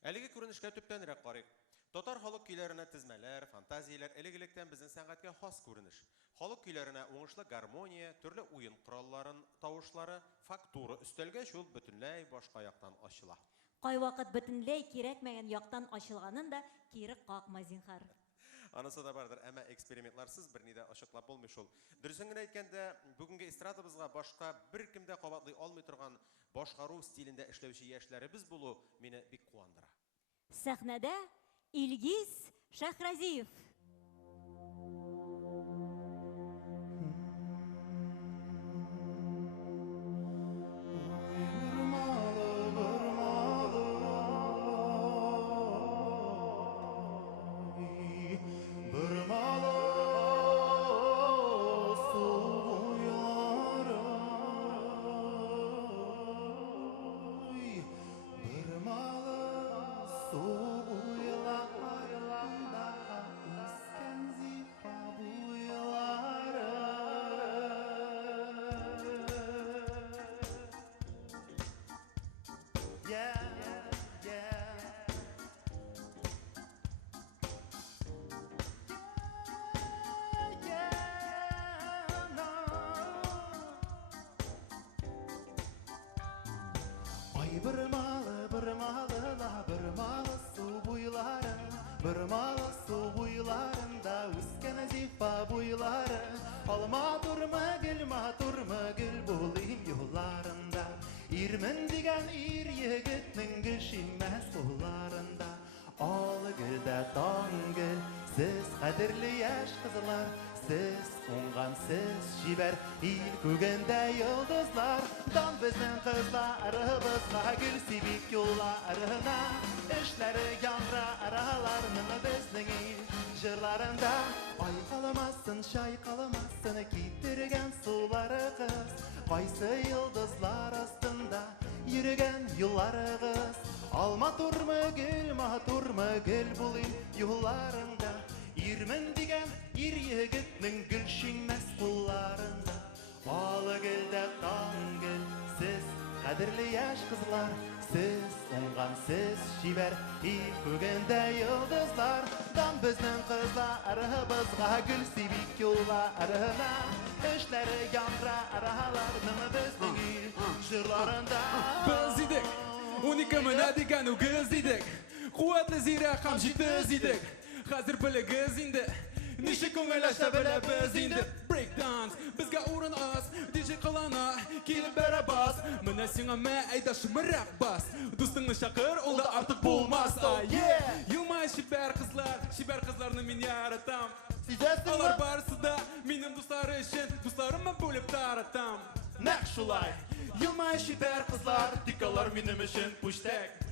Әлеге күренешкә төптәнрәк карыйк. Татар халык көйләренә тизмәләр, фантазияләр элек-электән безнең сәнгатькә хас күренеш. Халык көйләренә уңышлы гармония, төрле уен коралларын, тавышлары, фактура өстәлгәч ул бөтенләй башка яктан ачыла. Кайвакыт бөтенләй кирәкмәгән яктан ачылганын да кире какма зинһар. Анысы да бардыр, әмма экспериментларсыз берни дә ачыклап булмый шул. Дөресен генә әйткәндә, бүгенге эстрадабызга башка беркем дә кабатлый алмый торган башкару стилендә эшләүче яшьләребез булу мине бик куандыра. Сәхнәдә Илгиз Шәхразиев. Бырмалы су буйларында үскән зифа буйлары, матурмы гөл булыйм юлларында, ирмен дигән ир егетнең гөлшинмәс кулларында. Алы гөлдә таң гөл, сез кадерле яшь кызлар, сез уңган сез җибәр ил күгендә йолдызлар, дан безнең кызларыбызга гөл сибик юлларына, эшләре яңгырарларның безнең ил җырларында. Ай калмасын, чай калмасын китергән суларыгыз, кайсы йолдызлар астында йөргән юлларыгыз. Матурмы гөл булыйм юлларында, ирмен дигән ир егетнең гөлшинмәс кулларында. Алы гөлдә таң гөл, сез кадерле яшь кызлар, сез уңган сез җибәр ил күгендә йолдызлар, дан безнең кызларыбызга гөл сибик юлларына, эшләре яңгырарларның безнең ил җырларында. Biz idik, 12 менә дигән үгез идек, куәтле зирә һәм җитез идек. Хәзер белегез инде, ничек күңелләшә беләбез инде. Breakdance, безгә урын аз, DJ кылана, килеп бәрабас. Менә сиңа мә әйдәшмәрәк бас, дустыңны чакыр, ул да артык булмас. Елмай шибәр кызларны мин яратам. Алар барысы да минем дуслар өчен, дусларымны бүлеп таратам. Нәкъ шулай, елмай шибәр кызлар, тик алар минем өчен пүчтәк.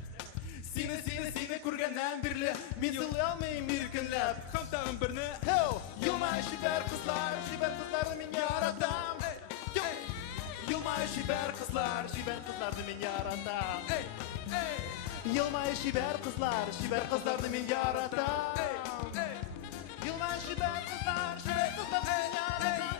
Сине күргәннән бирле мин елый алмыйм иркенләп. Һәм тагын берне, елмай шибәр кызларны мин яратам. Елмай шибәр кызларны мин яратам. Елмай шибәр кызларны мин яратам. Елмай шибәр кызларны мин яратам.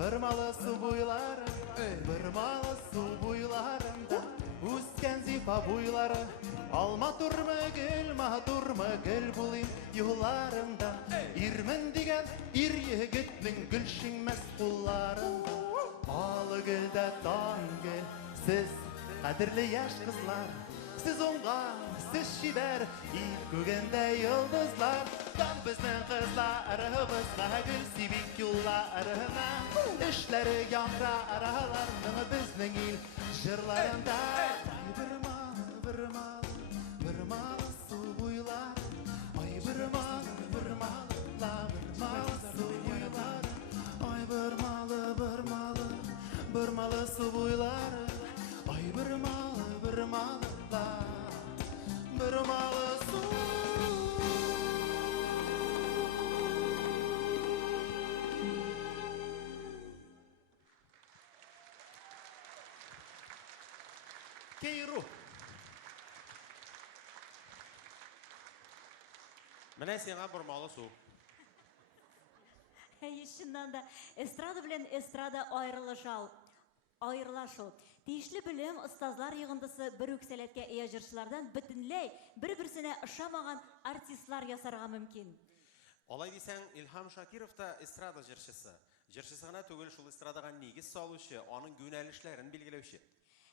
Бырмалы су буйлары, бырмалы су буйларында үскән зифа буйлары, матурмы гөл булыйм юлларында, ирмен дигән ир егетнең гөлшинмәс кулларында. Алы гөлдә таң гөл, сез кадерле яшь кызлар, Siz onğa, siz şiver, ilk gügende yıldızlar. Tam bizden kızlarımızla gül sivik yollarına. İşleri yanrarlarını bizden il jırlarında. Bir mal su buylar. Ay bir mal su buylar. Ay bir malı su buylar. Ay bir malı su. Keyru. Менә сиңа бормалы су. Шыннан да эстрада белән эстрада аерылашу. Тиешле белем остазлар йыгындысы бер үк сәләткә ия җырчылардан бөтенләй бер-берсенә ошамаган артистлар ясарга мөмкин. Алай дисәң, Илһам Шакиров та эстрада җырчысы. Җырчысы гына түгел, шул эстрадага нигез салучы, аның юнәлешләрен билгеләүче.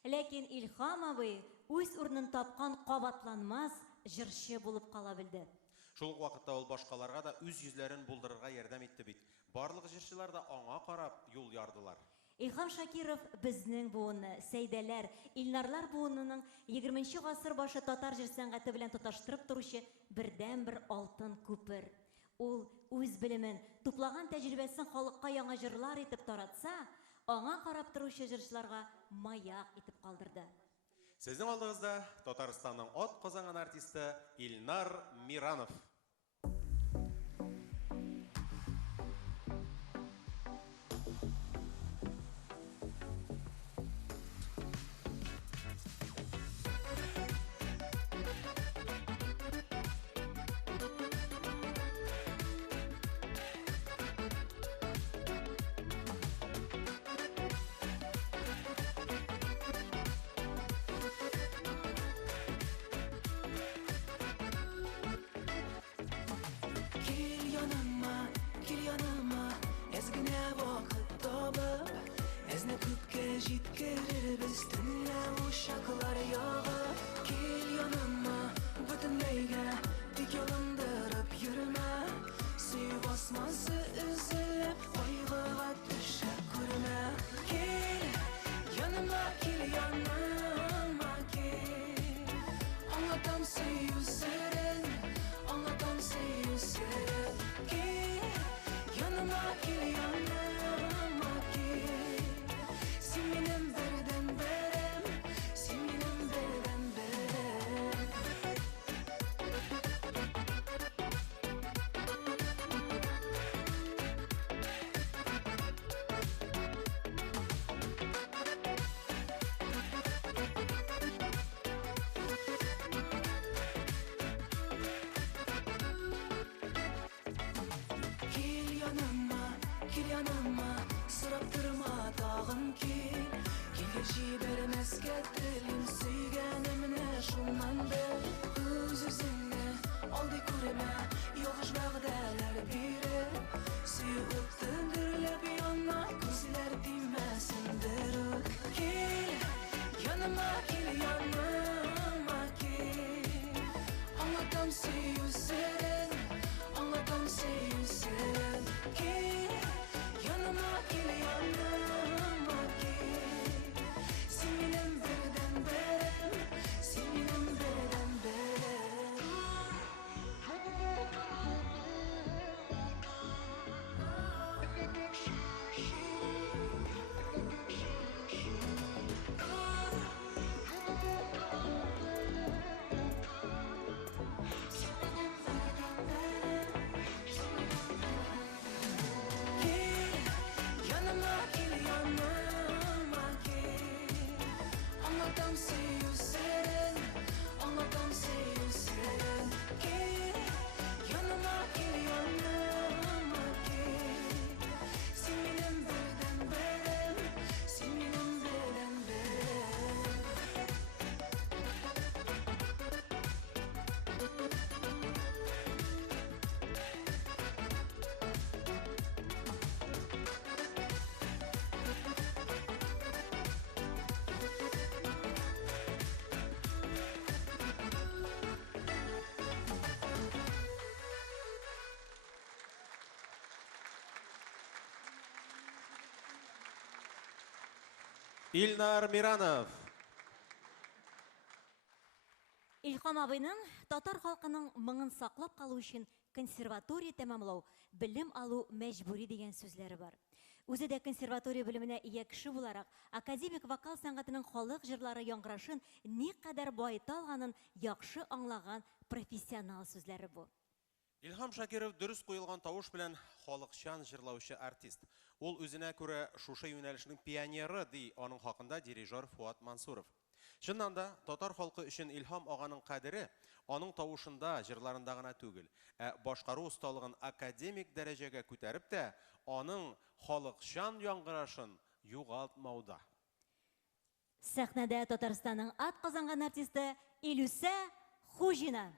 Ләкин Илһам абый үз урынын тапкан кабатланмас җырчы булып кала белде. Шул ук вакытта ул башкаларга да үз йөзләрен булдырырга ярдәм итте бит. Барлык җырчылар да аңа карап юл ярдылар. Илһам Шакиров безнең буынны, Сәйдәләр, Илнарлар буынының 20нче гасыр башы татар җыр сәнгате белән тоташтырып торучы бердән-бер алтын күпер. Ул үз белемен, туплаган тәҗрибәсен халыкка яңа җырлар итеп таратса, аңа карап торучы җырчыларга маяк итеп калдырды. Сезнең алдыгызда Татарстанның ат казанган артисты Илнар Миранов. Kil yanıma, ezgine vakit tabıp, ezne küpke jitkerir bizdenle uşaklar yağı. Kil yanıma, bütünleyge dik yolundırıp yürüme, suyu basması üzülüp kaygığa düşüp kurme. Kil yanıma, anlatam suyu serin, anlatam suyu serin. Yanıma gel sen benim berden berem, sen benim berden berem. Илнар Миранов. Илхам абыйның татар халкының моңын саклап калу өчен консерватория тәмамлау, белем алу мәҗбүри дигән сүзләре бар. Үзе дә консерватория белеменә ия кеше буларак, академик вокал сәнгатенең халык җырлары яңгырашын никадәр байыта алганын яхшы аңлаган профессионал сүзләре бу. Илхам Шакиров дөрес куелган тавыш белән халыкчан җырлаучы артист. Ул үзенә күрә шушы юнәлешнең пионеры ди аның хакында дирижер Фуат Мансуров. Чыннан да татар халкы өчен Илхам аганың кадере аның тавышында, җырларында гына түгел, башкару усталыгын академик дәрәҗәгә күтәреп тә аның халыкчан яңгырашын югалтмауда. Сәхнәдә Татарстанның ат казанган артисты Илүсә Хуҗина.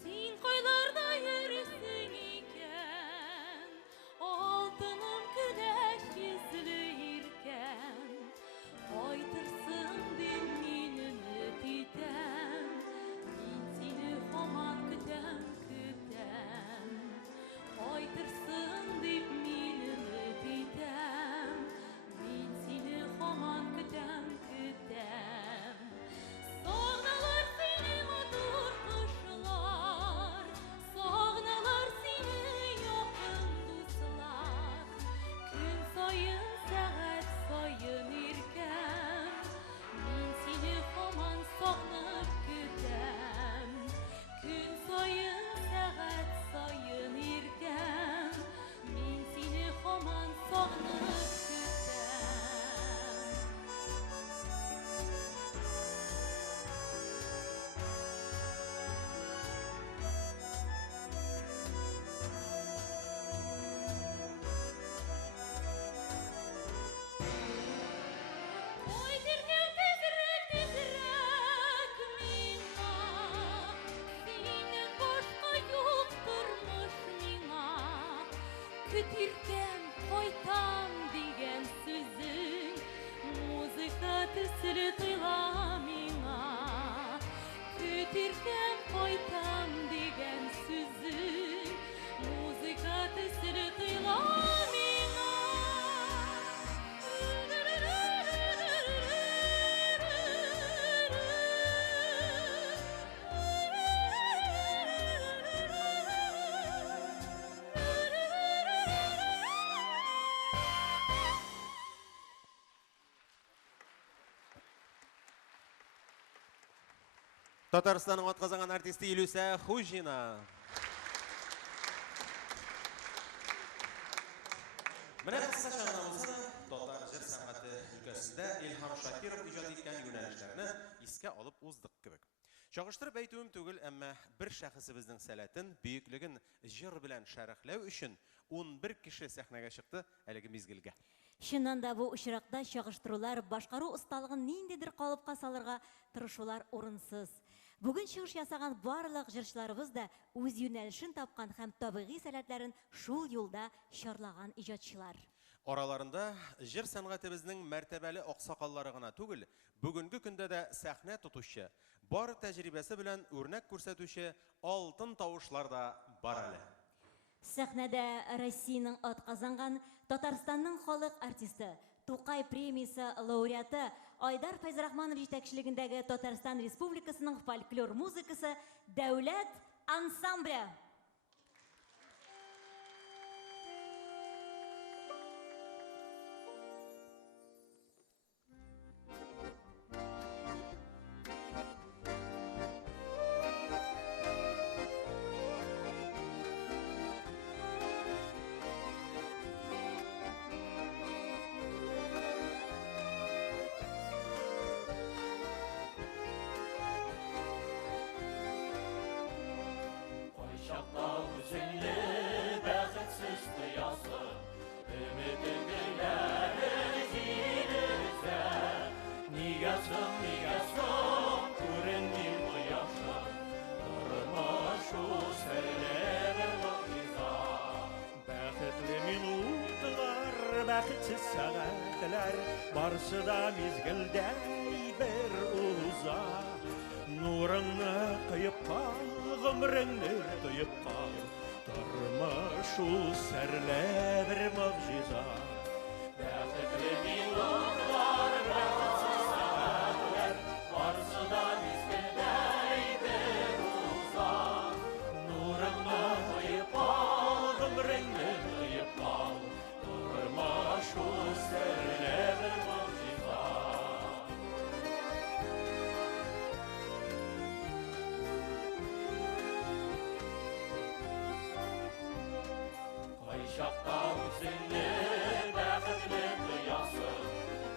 Син койларда йөрисең икән, алтыным күдәш йөзле иркән. Кайтырсың дип мин өмет итәм, мин сине һаман көтәм, көтәм. Кайтырсың дип мин өмет итәм, мин сине һаман көтәм, көтәм. Сагналар сине матур кошлар, сагналар сине якын дуслар. Көн саен, сәгать саен иркәм, мин сине һаман сагнып көтәм. Көн саен, сәгать саен иркәм, мин сине һаман сагнып көтәм. Ой, тиркәү тизрәк, тизрәк миңа, синнән башка юк тормыш миңа. Көтиркәм кайтам дигән сүзең, музыка төсле тойла миңа. Көтиркәм кайтам дигән сүзең, музыка төсле тойла миңа. Татарстанның атказанган артисты Илүсә Хуҗина. Менә кыскача гына булса да, татар җыр сәнгате өлкәсендә Илхам Шакиров иҗат иткән юнәлешләрне искә алып уздык кебек. Чагыштырып әйтүем түгел, әмма бер шәхесебезнең сәләтен, бөеклеген җыр белән шәрехләү өчен 11 кеше сәхнәгә чыкты әлеге мизгелгә. Чыннан да бу очракта чагыштырулар, башкару усталыгын ниндидер калыпка салырга тырышулар урынсыз. Бүген чыгыш ясаган барлык җырчыларыбыз да үз юнәлешен тапкан һәм табигый сәләтләрен шул юлда чарлаган иҗатчылар. Араларында җыр сәнгатебезнең мәртәбәле аксакаллары гына түгел, бүгенге көндә дә сәхнә тотучы, бар тәҗрибәсе белән үрнәк күрсәтүче алтын тавышлар да бар әле. Сәхнәдә Россиянең атказанган Татарстанның халык артисты, Тукай премиясе лауреаты Айдар Файзрахманов җитәкчелегендәге Татарстан Республикасының фольклор музыкасы Дәүләт ансамбле. бәхетсіз сағатлар барсы да мезгілдей бір ұза нұрыңны құйып қал ғұмырыңны тұйып қал тұрмыш сәрлі бір мұғжиза бәхетлі минутлар бәхетсіз сағатлар барсы да мезгілдей бір ұза нұрыңны құйып қал ғұмырыңны тұйып қал тұрмыш сәрлі бір мұғжиза Шақта өзіңні бәқітлі қиясын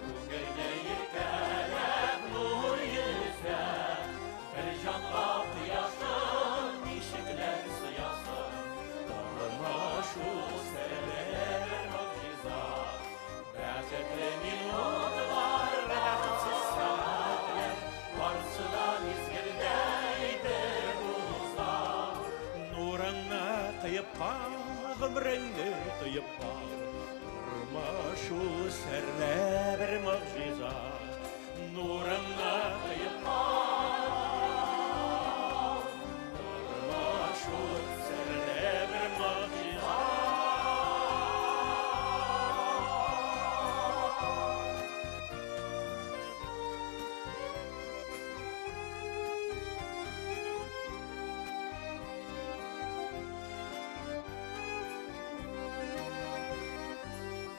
Көңілі еркелеп нұр yüzі Бір жанға қиясын нешіклер сыясын Тұрмыш сәрлі бір мұғжиза Бәқітлі минутлар бәқітсіз сағатлар Барсы да мезгілдей бір ұза Нұрыңны қиып қал ғұмырыңны тұйып қал тұрмышу сәрлі бір мұғжиза нұрыңны қиып қал тұрмышу сәрлі бір мұғжиза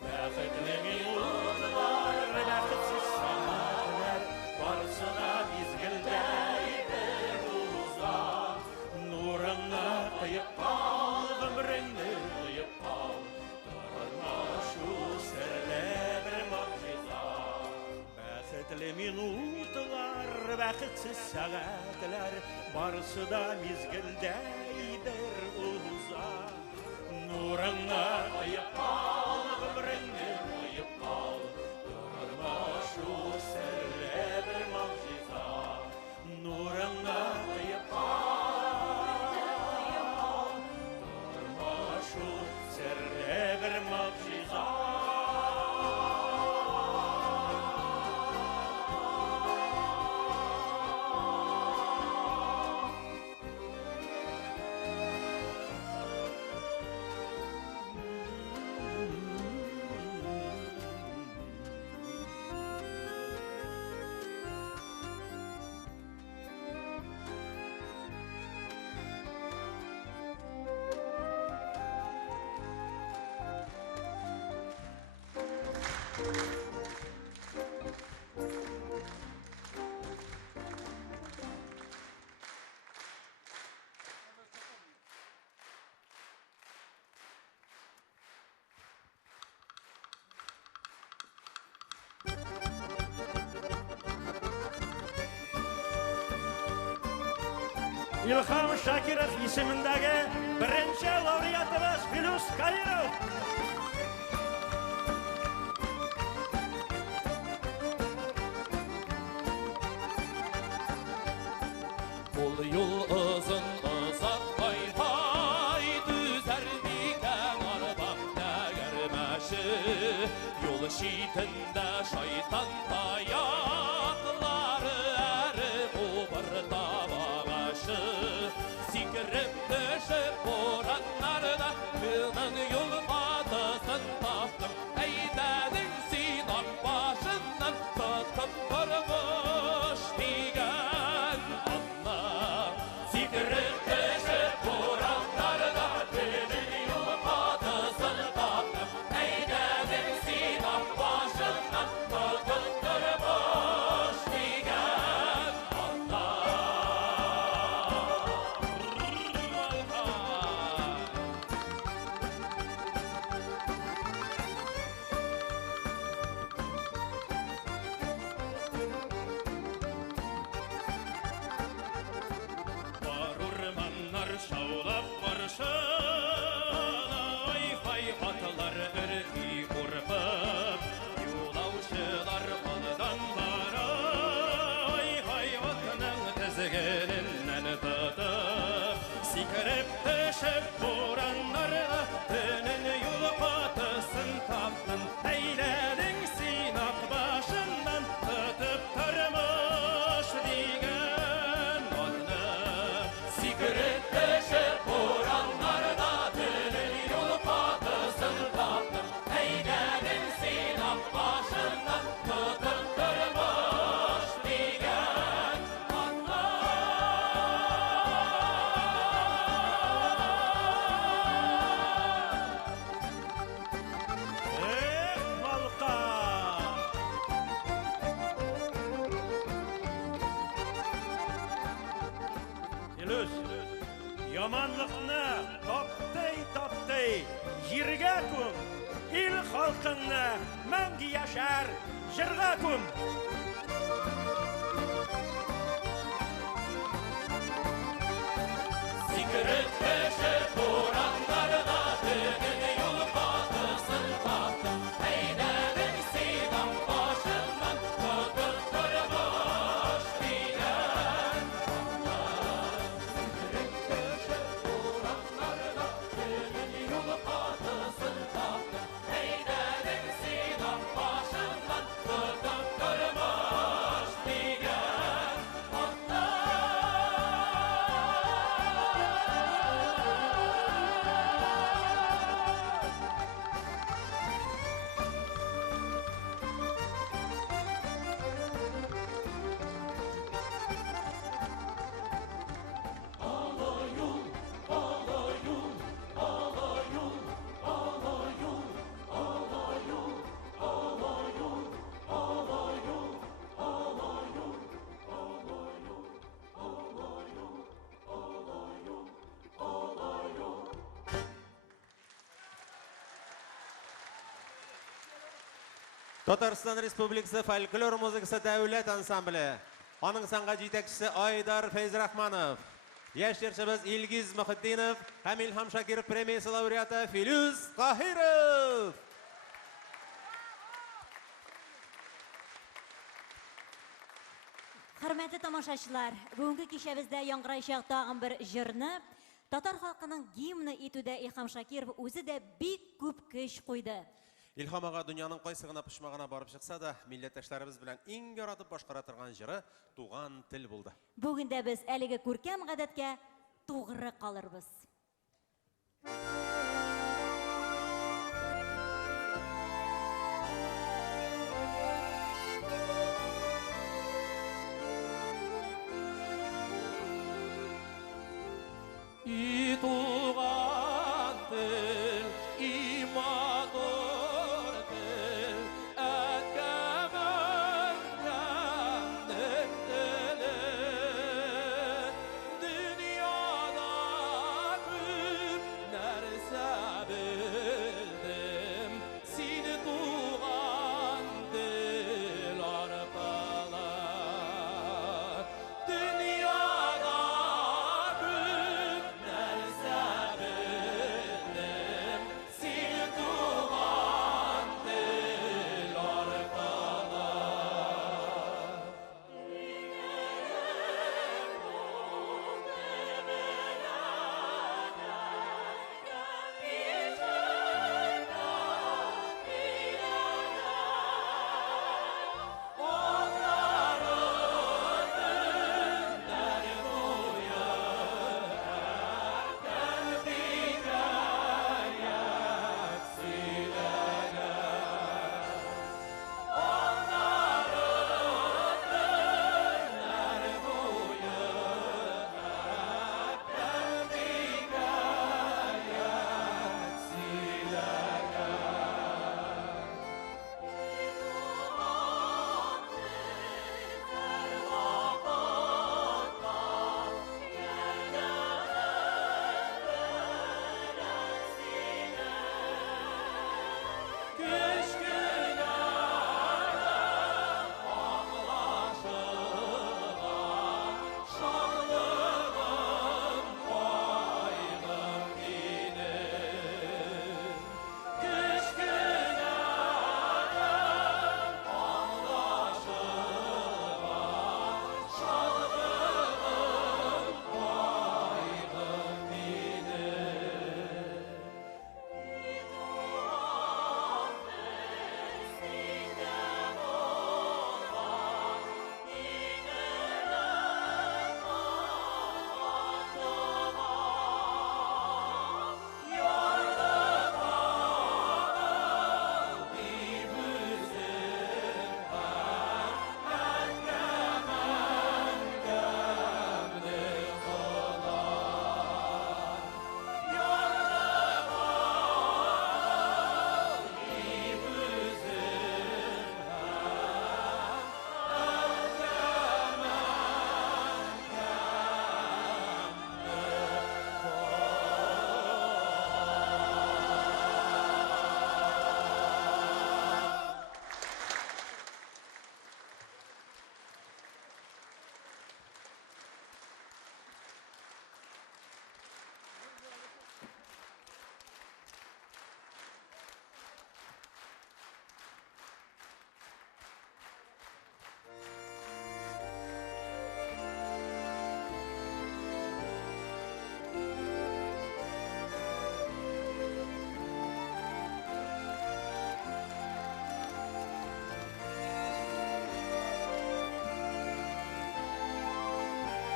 Бәхетлі минутлар, бәхетсіз сағатлар, барсы да мезгілдей бір ұза. Нұрыңны құйып қал, ғұмырыңны тұйып қал, тұрмышу сәрлі бір мұғжиза. Бәхетлі минутлар, бәхетсіз сағатлар, барсы да мезгілдей бір ұза. Нұрыңны құйып қал, ғұмырыңны тұйып қал, тұрмышу сәрлі бір мұғжиза. Нұрыңны құйып қал, тұрмышу сәрлі бір мұғжиза. İlham Şakirov ismindagi birinchi laureatimiz Filuz Kadirov. Бұл yol uzun uzak pay düzer diken arabam değermeşi Yol şiitinde şeytan ayakları erip obır tabağaşı Sikirip düşüp oranlarda kılın yol adısı Яманлыкны таптый, җиргә күм. Ил халкыңны мәңге яшар, җырга күм. Сикереп көшіп бураннарда төнін юл қатысын тапты. Әйдәдің сидам башынан тұтып тұрмыш деген. Сикереп көшіп бураннарда төнін юл қатысын тапты. Әйдәдің сидам башынан тұтып тұрмыш деген. Татарстан Республикасы фольклор музыкасы дәүләт ансамбле. Аның сәнгать җитәкчесе Айдар Фәйзрахманов. Яшьләрчебез Илгиз Мөхетдинов һәм Илһам Шакиров премиясе лауреаты Филүз Каһиров. Хөрмәтле тамашачылар, бүгенге кичәбездә яңгыраячак тагын бер җырны татар халкының гимны итүдә Илһам Шакиров үзе дә бик күп көч куйды. Илһам ага дөньяның кайсы гына пошмагына барып чыкса да, милләттәшләребез белән иң яратып башкара торган җыры туган тел булды. Бүген дә без әлеге күркәм гадәткә тугры калырбыз. И туган тел, и матур тел, әткәмәңнән теле, дөньяда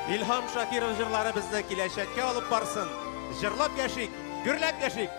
Илһам Шакиров җырлары безне киләчәккә алып барсын. Җырлап яшик, гөрләп яшик.